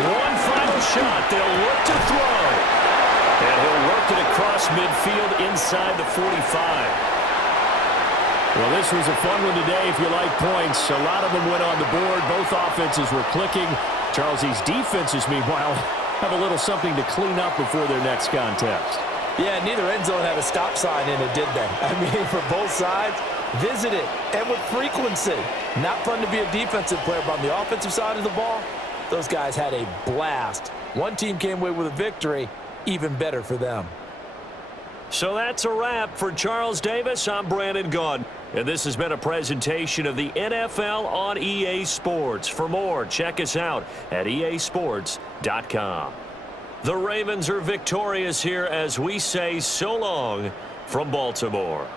One final shot. They'll look to throw. And he'll work it across midfield inside the 45. Well, this was a fun one today if you like points. A lot of them went on the board. Both offenses were clicking. Charles, these defenses, meanwhile, have a little something to clean up before their next contest. Yeah, neither end zone had a stop sign in it, did they? I mean, for both sides, visit it, and with frequency. Not fun to be a defensive player, but on the offensive side of the ball, those guys had a blast. One team came away with a victory, even better for them. So that's a wrap for Charles Davis. I'm Brandon Gaudin. And this has been a presentation of the NFL on EA Sports. For more, check us out at easports.com. The Ravens are victorious here as we say so long from Baltimore.